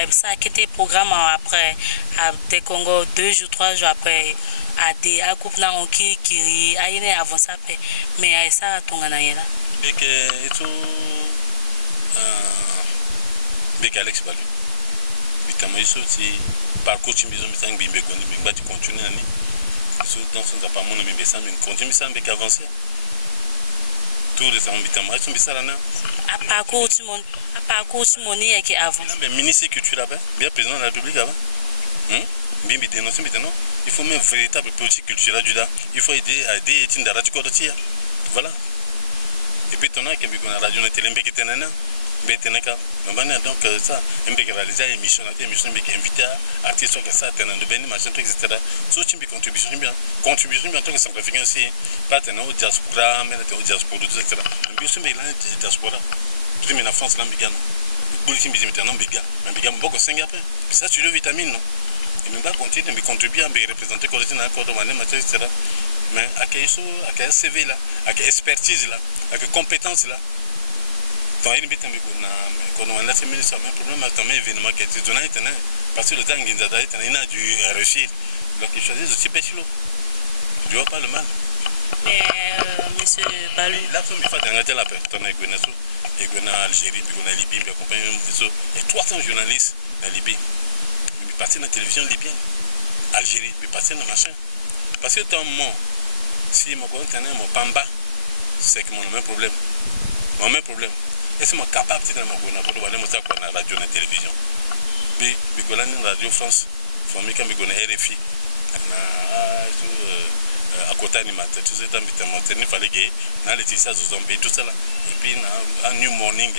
ça a été programme après, des Congo, 2 jours, 3 jours après, à des groupes qui a avancé après. Mais ça a tourné là. Et que tout. Bec Alex Balu. Bitamaïso, si parcours Chimbizo, Mitang Bimbegoni, Bimbati continue à ni. Dans son appartement, mais ça, mais continue ça avec avancer. Tous les ans, Bitamaïso, Bissalana. À parcours Timoni qui avance. Mais ministre culture là-bas, bien président de la République là-bas. Bimbi dénonce maintenant. Il faut même une véritable politique culturelle du là. Il faut aider à aider Étienne Darati Kodotia. Voilà. Et puis, on a que la radio est télé qui est un donc ça, on peut réaliser une émission, inviter artistes que ça, de béni, machin, etc. So, tu peux contribution bien en tant que centrafricain aussi, pas tenir au diaspora, mais au diaspora, etc. Mais bien sûr, mais là, diaspora, tu dis, mais en France, là, bigan, le boulot, maintenant, bigan, mais bigan, beaucoup de 5 après. Ça, tu le vitamine, non? Et même pas continuer, mais contribuer à représenter le accord de manière, etc. Mais à quel CV là, à quelle expertise là, à quelle compétence là. Quand il est un problème avec un événement qui est donné, parce que le temps qu'il a dû réussir. Donc il choisit aussi Péchilo. Tu vois pas le mal. Mais monsieur Balou. Là, il faut engager la personne avec Guénasso, et Guéna Algérie, puis Guéna Libye, puis accompagner et 300 journalistes en Libye. Mais passer dans la télévision libyenne, Algérie, mais passer dans le machin. Parce que tant moi, si mon Pamba, c'est que mon même problème. Mon même problème. Et c'est capable de faire la radio et la télévision. Mais je suis Radio France, je suis RFI, à côté animateur, tout ça, il fallait que les tissage de zombies, tout ça. Et puis, un New Morning,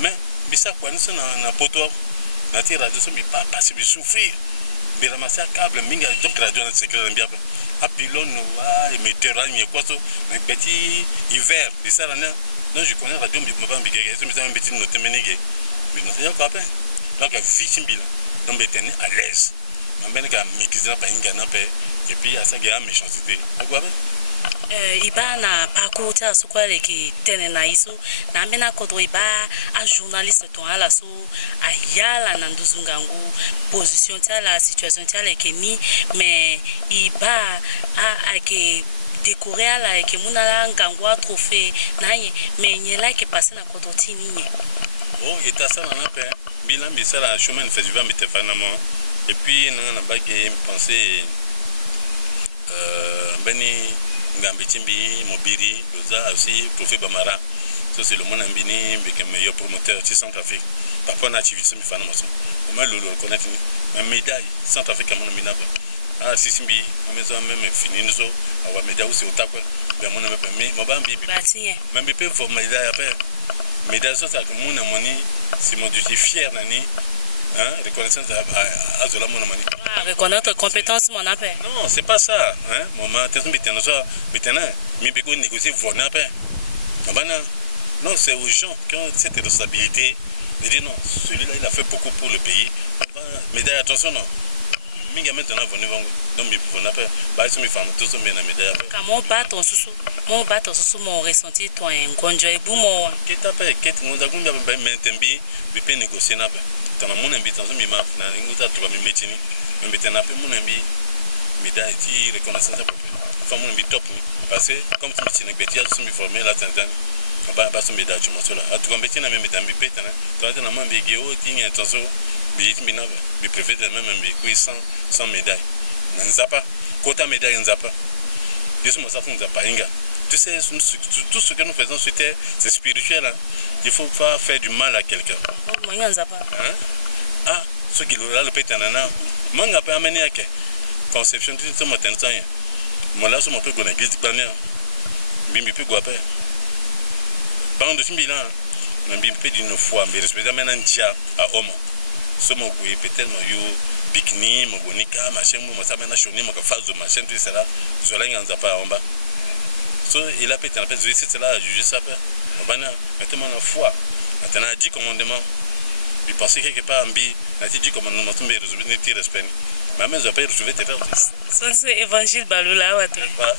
mais ça, quoi, nous sommes en poteau, la radio, ça ne pas passer de souffrir. Mais ramasser un câble, donc radio, c'est que bien. À pylône, mais terrain, quoi, mais petit hiver, et ça, non, je connais la radio, mais je ne sais pas un petit noté, mais je ne sais pas. Donc, victime, donc, je suis à l'aise. Je suis et puis, il y a ça qui est méchanceté. Il y a un parcours qui est un journaliste qui a position la situation mais il y découvrir là que mon ala ngangwa trophée mais il est là qui passe na kodoti ni oh il est ça na pe bilan bisa la chemin festival metefanamo et puis na ba que penser beni ngambitimbi mobiri doza aussi trophée Bamara ça c'est le monde ambini avec un meilleur promoteur de Centrafrique par rapport à l'activité mi fanamo ça on le reconnaître mais médaille Centrafrique mon mina ah si simbi maison même fini nous on va médaille aussi au taco ben mon même mais mon bambi même bébé faut médaille après médaille ça que mon amoni si mon je suis fier nani hein reconnaissance à zola mon amoni reconnaître compétence mon appel non c'est pas ça hein maman t'es maintenant ça maintenant mais bégo négocier voir après non c'est aux gens qui ont cette responsabilité de dire non celui-là il a fait beaucoup pour le pays médaille attention non mingi maintenant venu donc mais pour n'appelle bah c'est mes femmes tous sont bien à médaille comment battre sous mon ressenti toi un conjoint et boum qui t'appelle qui nous a combien ben tembi de peine négocier n'a pas dans mon invitation mais ma na ngouta tu vas me mettre ni mais maintenant après mon ami médaille qui reconnaissance femme mon top parce que comme tu me dis que tu as me formé la Tanzanie ba so médaille tu m'as là à tu compétir na même tembi pétana toi tu na man bigéo tingi attention mais préfère même sans médaille. Nzapa, quota médaille Nzapa. Je suis Nzapa Inga. Tu sais, tout ce que nous faisons sur terre, c'est spirituel. Hein? Il ne faut pas faire du mal à quelqu'un. Hein? Ah, ce qui le pétanana. Moi, je n'ai pas amené à quel conception de ce matin. Moi, là, je m'appelle Gona Gizzi Bania. Bimbi peut guaper. Bande de Simbilan. Bimbi peut d'une fois, mais respecter maintenant à homme. So mo gwe peut-être mo yo bikini mo gonika machin mo ça maintenant choni mo ka phase de machin tout ça là zola nganza pa en bas so il a pété en fait c'est là juger ça pas bana maintenant la foi maintenant 10 commandements il pensait quelque part en bi, n'a dit comment nous m'avons résolu ne tire respect. Ma mère n'a pas retrouvé tes frères. Son évangile Baloula ou toi.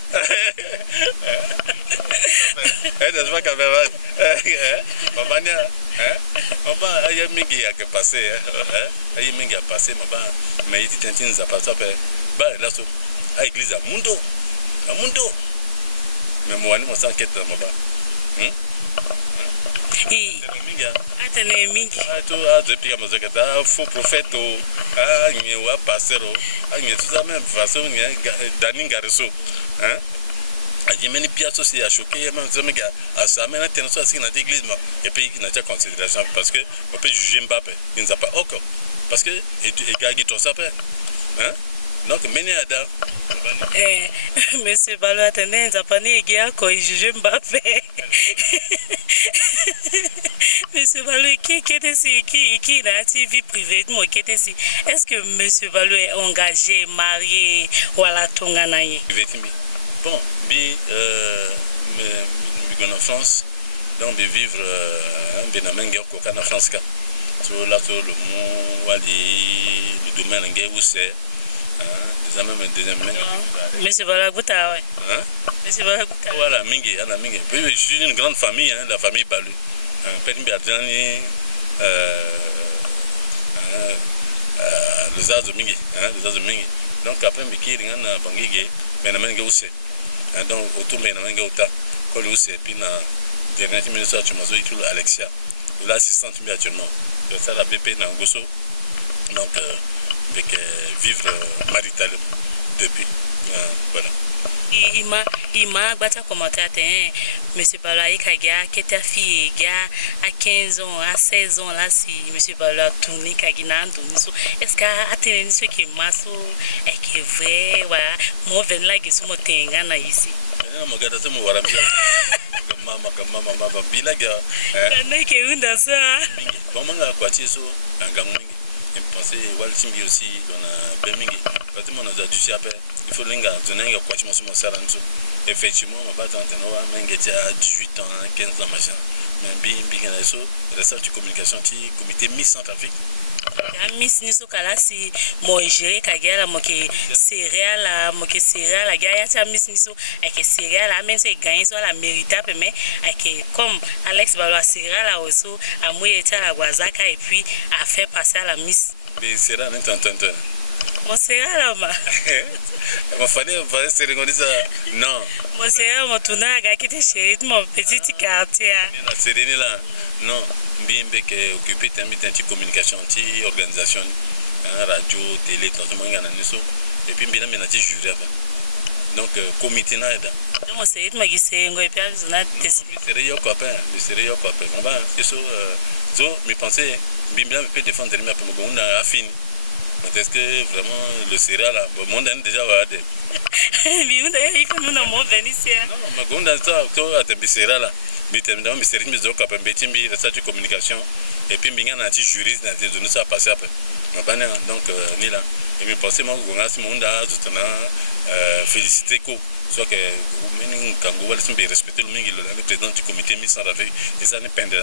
N'est-ce pas quand même? Maman, maman, il y a mingi à passer, il y a mingi à passer, maman, mais il dit tintin ça passe après. Bah là so, à l'église à Mundo, mais moi on s'enquête maman. Et attendez mingi. Ah tout depuis que moi j'ai faux prophète il y a pasteur il y a tout ça même façon Dani Gareso, hein? Il y a des pièces aussi à choquer, il y a même des à ça, mais maintenant, c'est dans l'église, et puis il n'a pas considération parce que on peut juger Mbappé, il n'a pas encore. Parce que il gagne tout ça, hein? Donc, maintenant, monsieur Balo, attendez, il n'a pas ni gars quand il juge Mbappé. Monsieur Balo, qui n'a pas vie privée, est-ce que monsieur Balo est engagé, marié, ou à la Tonganaye? Bon, en France, donc vivre un Bénamen en France, sur là sur le mot, le domaine où c'est, des amis me deuxième. Monsieur Balagouta, oui. Monsieur Balagouta. Voilà, Mingi, Anna Mingi. Je suis une grande famille, la famille Balu. Père Biadjani, les Azos Mingi, les Azos Mingi. Donc après, Miki, il y a un Bangigé, Bénamen Goussé. Donc, autour de Ménamangauta, quand le c'est puis dans dernier ministre tu m'as dit Alexia, l'assistante actuellement, de ça la BP dans Gosso, donc avec vivre marital depuis, voilà. Il m'a battu commenter monsieur Balaï Kaga, qui était fille à 15 ans, à 16 ans, là, si monsieur Balaï tourné Kagina, est-ce qu'à atteindre ce qui est masso, et qui est vrai, voilà, moi, je viens là, je suis monté ici. Je regarde ça, je vais maman, bilaga. Je suis un dans ça. Comment la voiture, un gang, je pensais, Waltimbi aussi, dans la Bemingi. Quand on a dû s'appeler, il faut donner un quatuor sur mon salon. Effectivement, ma batte en tenant, même 18 ans, 15 ans, machin. Mais bien, il reste de communication, comité Miss Centrafrique. Miss Nisokala, si moi géré Kagala, moi qui céréales, moi qui céréales, la gars, il y a Miss Niso, et que céréales, même si gagne sur la méritable, mais comme Alex Balois céréales aussi, à moi et à la Guazaka, et puis à faire passer à la Miss. Mais céréales, on t'entend. Mon céréal, ma famille va se regarder ça. Non. Mon céréal, mon tournage, qui était chéri, mon petit quartier. La cérémonie là, non. Bien que occupé d'un petit communication, petit organisation, radio, télé, tout le monde a et puis bien maintenant tu juré. Donc comité là. Donc c'est moi qui sais ngo et puis on a décidé. Le sérieux copain. On va c'est ça. Zo me pensais bien peut défendre mais après on a fini. Est-ce que vraiment le céréal là, le monde a déjà regardé. Il faut nous en venir ici. Non, mais on a ça, tout à des céréales là. Mais dans mes services de cap, mais recherche de communication et puis bien un anti juriste dans des zones ça passer après. Donc ni là. Et me pensais moi on a ce monde là, féliciter quoi. Soit que vous Kango va se respecter le président du comité Miss Centrafrique des années pendant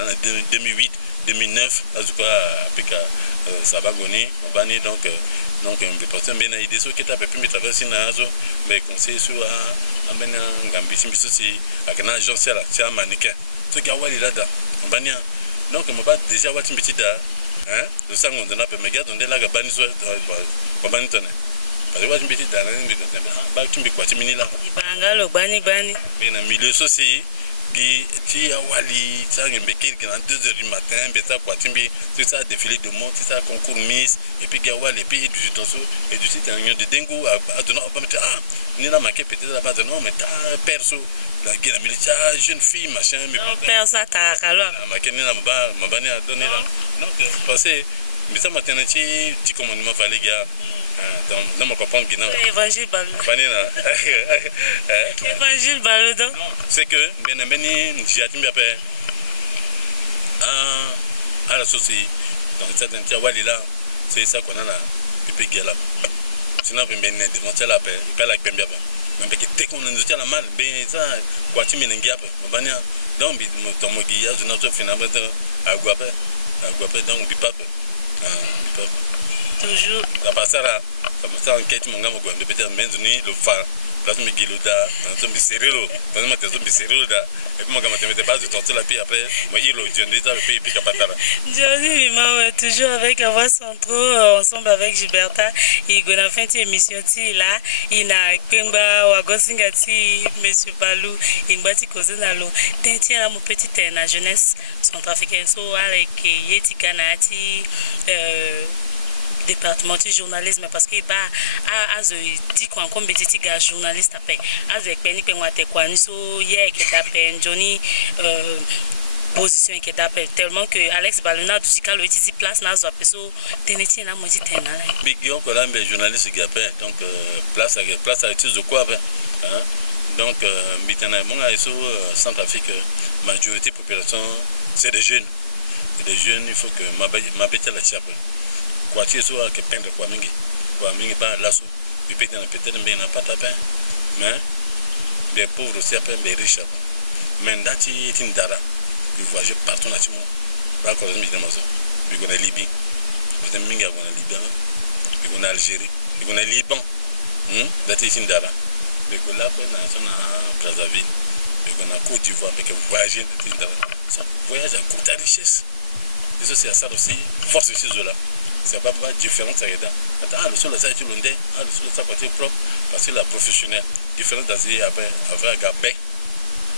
2008, 2009, en tout cas avec Sabagoni, Mabani donc me pensais bien idée sur qui t'a pu me traverser na zo mais conseil sur amena ngambisi bisosi avec une agence là, c'est un mannequin. Ce qui a wali là-dedans. Mabani donc me bat déjà wati petit da hein, le sang on a peu me garde on est là gabani so Mabani tonne. Parce que je me dis dans la tu me quoi tu mini là. Bangalo bani. Mais dans le milieu social, qui a wali, ça me béquille que dans 2h du matin, bêta quoi tu me tout ça défilé de monde, tout ça concours Miss et puis gawal et puis du tonso et du site un de dengo à donner on va mettre ni la marqué peut-être là-bas non mais ta perso la guerre militaire jeune fille machin mais père ça ta alors. Ma kenni na ma bani a donné là. Donc passer mais ça matin tu commandement fallait gars dans mon comprendre Guinée. Évangile Balou. Évangile Balou donc. C'est que Benameni j'ai attendu après à la société donc certains tiawali là c'est ça qu'on a là depuis gala. Sinon ben devant la paix pas la paix bien mais que dès qu'on nous tient la mal ben ça quoi tu me n'enguia pas bania donc ton mogia de notre finalement à guaper donc bipap. Toujours. La passera, comme ça, enquête, mon gars, peut-être maintenir le phare. Place me guilouda, dans ton bisérilo, dans ma maison bisériloda, et puis moi, quand je me pas de tenter la paix après, moi, il a eu le pays, puis capatara. J'ai toujours avec la voix centrale, ensemble avec Gilberta, et on a fait une émission là, il a Kemba, Wagosingati, Monsieur Balou, et Mbati Kozenalo, Tintia, mon petit la jeunesse centrafricaine, so avec Yeti Kanati, département du journalisme parce que bah dit qu'on comme petit gars journaliste après avec Penny Penwate quoi nous so hier qui t'appelle Johnny position qui t'appelle tellement que Alex Baluna du Chicago le ici place na zo peso teneti na mo tena là big yo ko la journaliste qui appelle donc place à étude de quoi hein donc mitana mon asso Centrafrique majorité population c'est des jeunes il faut que ma bête la chape quoi tu es soit que peindre quoi mingi pas lasso du péter dans peut-être mais n'a pas tapé mais des pauvres aussi après des riches mais dati tindara du voyager partout na timo ba ko mi dama so bi ko na Libye vous mingi ko na Libye bi ko na Algérie bi ko na Liban dati tindara bi ko là ko na zona Brazzaville bi ko na Côte d'Ivoire mais que voyager tindara ça voyage à courte richesse et c'est ça aussi force de ces là c'est pas différent ça là attends le sol ça est le ndé le sol ça côté propre parce que la professionnelle différente dans après avec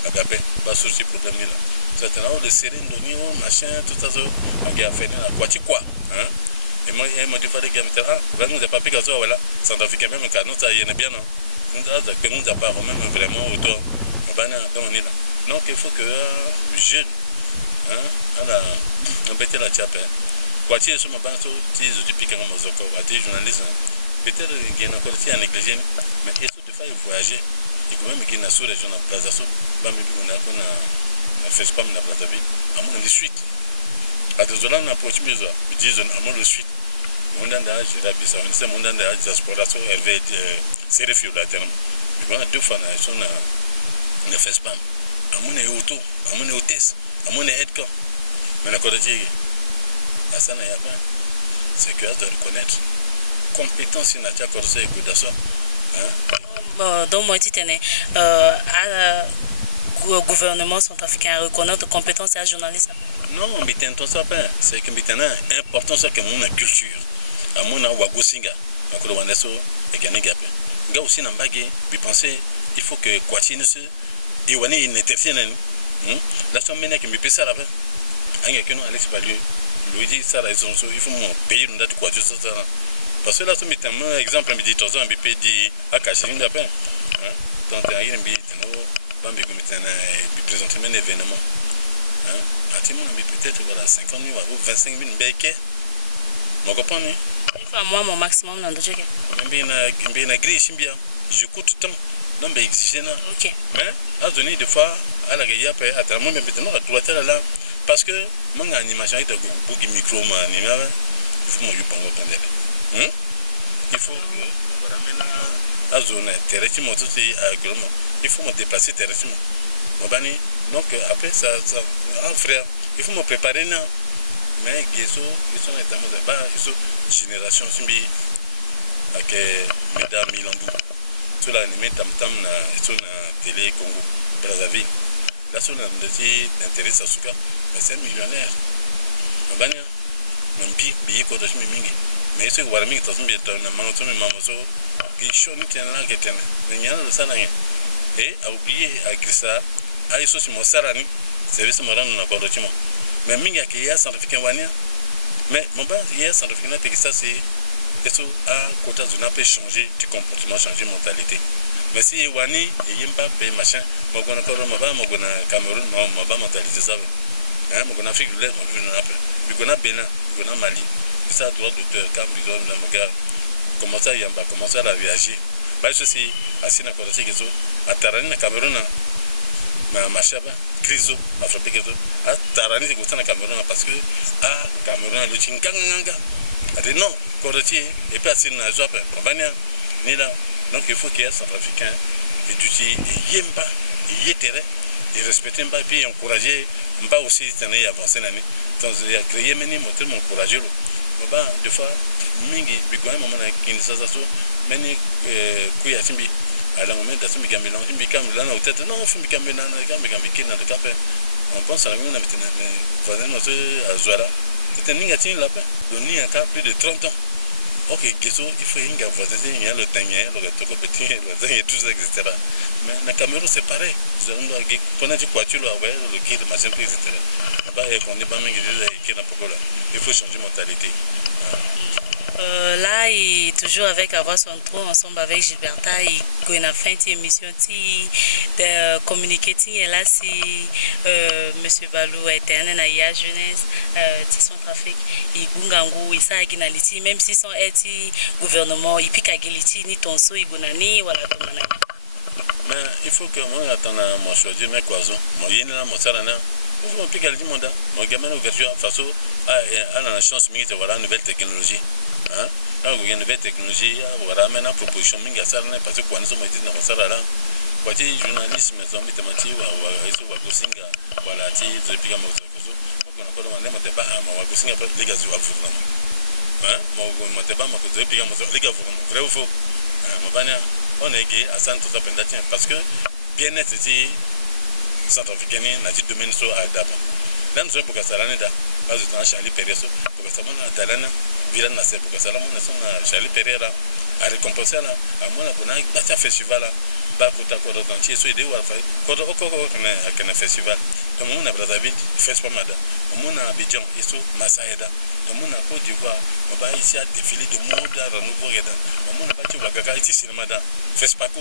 agapé pas sur ce problème là c'est là le série ndonio machin tout ça à faire la quoi hein et moi il m'a dit pas de gamme là vraiment j'ai pas piqué ça voilà Centrafricain même quand nous ça y est bien non nous a que nous a pas même vraiment autour on là donc il faut que jeune hein à la embêter la chape quoi tu es sur ma bande tu es piqué comme Mozoko tu es journaliste peut-être qu'il y a encore aussi à négliger mais il faut de faire voyager et quand même qu'il y a sur région de Plaza so ba mi on a fait spam na Brazzaville à mon de suite à deux ans on a approché mes oies ils disent à mon de suite on a déjà j'ai rabis ça on sait on a déjà diaspora so elle c'est refus là tellement on a deux fois on a fait spam à mon auto à mon hôtesse à mon aide quand mais la côté à ça n'a pas c'est que de reconnaître compétence na tia corse et godaso hein donc moi titene gouvernement centrafricain reconnaître compétence à journaliste non mais t'entends ça pas c'est que maintenant important ça que mon culture à mon wagosinga akolo waneso et que n'gape nga aussi na mbage bi penser il faut que kwatine se et wani une intertienne la somme que me pesa là anga que non Alex Balou Luigi ça la ils il faut mon payer une date quoi ça parce que là c'est un exemple me dit tout ça BP dit à cacher une d'après hein quand il y a une bille nous bambi comme il présenter un événement hein à tout le monde peut-être voilà 50 000 ou 25 000 béquet mon comprendre il faut moi mon maximum dans dossier mais na grille chimbia je coûte tant non mais exiger là OK mais à donner des fois à la gueule après à tellement mais maintenant à tout là parce que mon animation est beaucoup micro ma animé il faut moi je prendre pendant il faut voilà maintenant à zone terrestre tout c'est il faut me déplacer terrestre donc après ça frère il faut me préparer là mais ils sont notamment là génération simbi avec mesdames Milandou sur l'animé tam na télé Congo Brazzaville là sur l'intérêt ça suka mais c'est un millionnaire mabanya mambi biye ko to mingi mais c'est war mingi to simbi to na mango to mi mamoso qui choni tena que tena nyana le sana et a oublié à grisa a iso si mo sarani service moran na ko to mais mingi ke ya Centrafricain wania mais mon ba ya Centrafricain pe ça c'est eso a quota zona peut changer du comportement changer mentalité mais si wani yimba pe machin mo gona ko mo gona Cameroun mo ba mentalité ça hein mo gona Afrique de l'Est mo gona après bi gona Bénin bi gona Mali ça droit d'auteur quand ils ont le gars comment ça yamba comment ça la réagir bah ceci assis na côté que ça à Tarani na Cameroun ma machaba criso afrique que à Tarani c'est na Cameroun parce que à Cameroun le chinganga a dit non côté et pas assis na Joapa bania ni là donc il faut qu'il y ait Centrafricain et du yemba yétere et respecter pas puis encourager on va aussi tenir avancer l'année. Donc il y a créé meni moteur mon courageux. Mais bah des fois mingi bigouin moment qui ne s'assoit meni kuya simbi à la moment d'assumer mi gambi langi mi gambi lana au tête non fumi gambi lana gambi qui n'a de café on pense à la même voisin notre Azuara c'était ningati lapin donné un cas plus de 30 ans. Ok, il faut y avoir le dernier, le petit, le tout ça, etc. Mais la caméra c'est pareil. Nous avons dit quoi tu le guide, machin, etc. Il faut changer de mentalité. Là, il est toujours avec avoir son trou ensemble avec Gilberta. Il a fait une émission de communiquer. Et là, si M. Balou est un aïe jeunesse, son trafic, il gungangu, il s'est aguinaliti, même si son gouvernement, il pique à Giliti, ni ton so, il gunani, voilà. Mais il faut que moi, attende mon choisir mes croisons. Moi, il y a mon sarana. Vous pique à l'immonda. Mon gamin, ouverture, façon, à la chance, mais voilà, nouvelle technologie. Là, il y a une nouvelle technologie, voilà, maintenant, proposition, parce que quand nous sommes dans le Sarala, quand les journalistes, les hommes, les mathématiques, voilà, les épigames, on a encore demandé, mais pas à ma wagosinga, les gars, je vais vous dire. Mon débat, les épigames, les gars, vrai ou faux? On est gay à Santo Sapendatien parce que bien-être, c'est centrafricain, n'a dit domaine sur Adama. Là, nous sommes pour Cassalaneda, là, je suis en Charlie Pereso, pour Cassamana, Talana. Vila na se buka sala mona sona Charlie Pereira a récompensé là à moi la bata festival là ba kota ko dans tie so ide wa fa ko na festival donc mona Brazzaville festival mada mona Abidjan iso Masaeda mona Côte d'Ivoire on va ici à défilé de mode renouveau reda mona ba ti bagaka ici cinéma da festival ko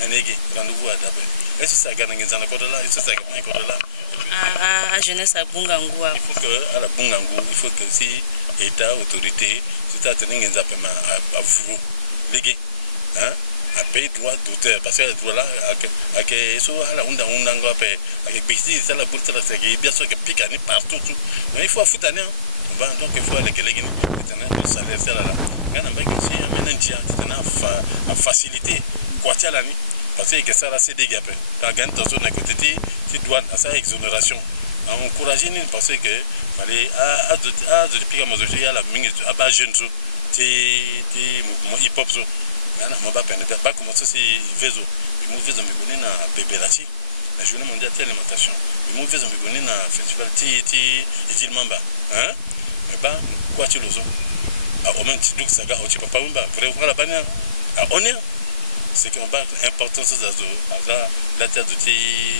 nanegi renouveau adabe et c'est ça gana ngenzana ko là c'est ça ko là à jeunesse à Bungangu il faut que à la Bungangu il faut que si État, autorité, tout à tenir à vous léguer, à payer droit d'auteur, parce que le droit là, à la Honda, avec Bixi, c'est la bourse, c'est bien sûr que pique partout, mais il faut foutre un donc il faut aller léguer, le salaire, c'est là. Maintenant, il faciliter, quoi tu as l'année, parce que ça, c'est des gars, quand gagne ton son à côté, tu dois à sa exonération. Encourager nous parce que fallait à depuis comme aujourd'hui à la minute à bas jeune so ti mouvement hip hop so na mo ba peine pas comment ça c'est vezo le mauvais on me connaît na bebelati la journée mondiale de l'alimentation le mauvais on me connaît na festival ti mamba mais pas quoi tu le zo au moins tu donc ça ga tu papa mba vrai voilà bana on est c'est qu'on va important ça à la tête de ti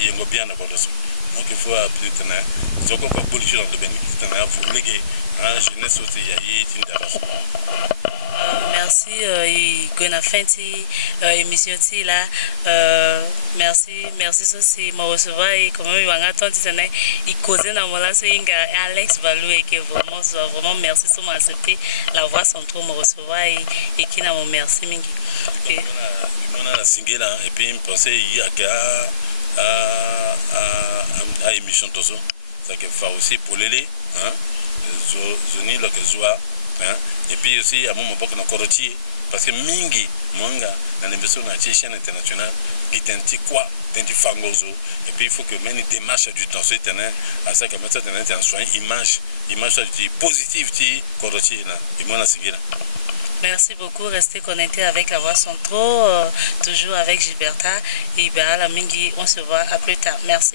yengo bien na bolos. Donc il faut appeler tenir. C'est encore pas politique dans le bénéfice tenir pour léguer à jeunesse aussi merci qu'on a fait une émission là merci aussi me recevoir et comment il va attendre tenir il causait dans mon là c'est Alex Balou et que vraiment merci de m'accepter la voix sans trop me recevoir et qui n'a mon merci mingi on a la single et puis il me pensait il y a à émission de ça, ça que fait aussi pour les zoni le que joie, et puis aussi à mon moment que nous corrotier parce que mingi manga dans l'émission de la chaîne internationale qui t'inti quoi t'inti fangozo et puis il faut que même une démarche du temps c'est à ça que maintenant t'en as une image positive qui corrotier là et moi la seguir. Merci beaucoup, restez connectés avec la voix Centro, toujours avec Gilberta et Ibera Mingi. On se voit à plus tard. Merci.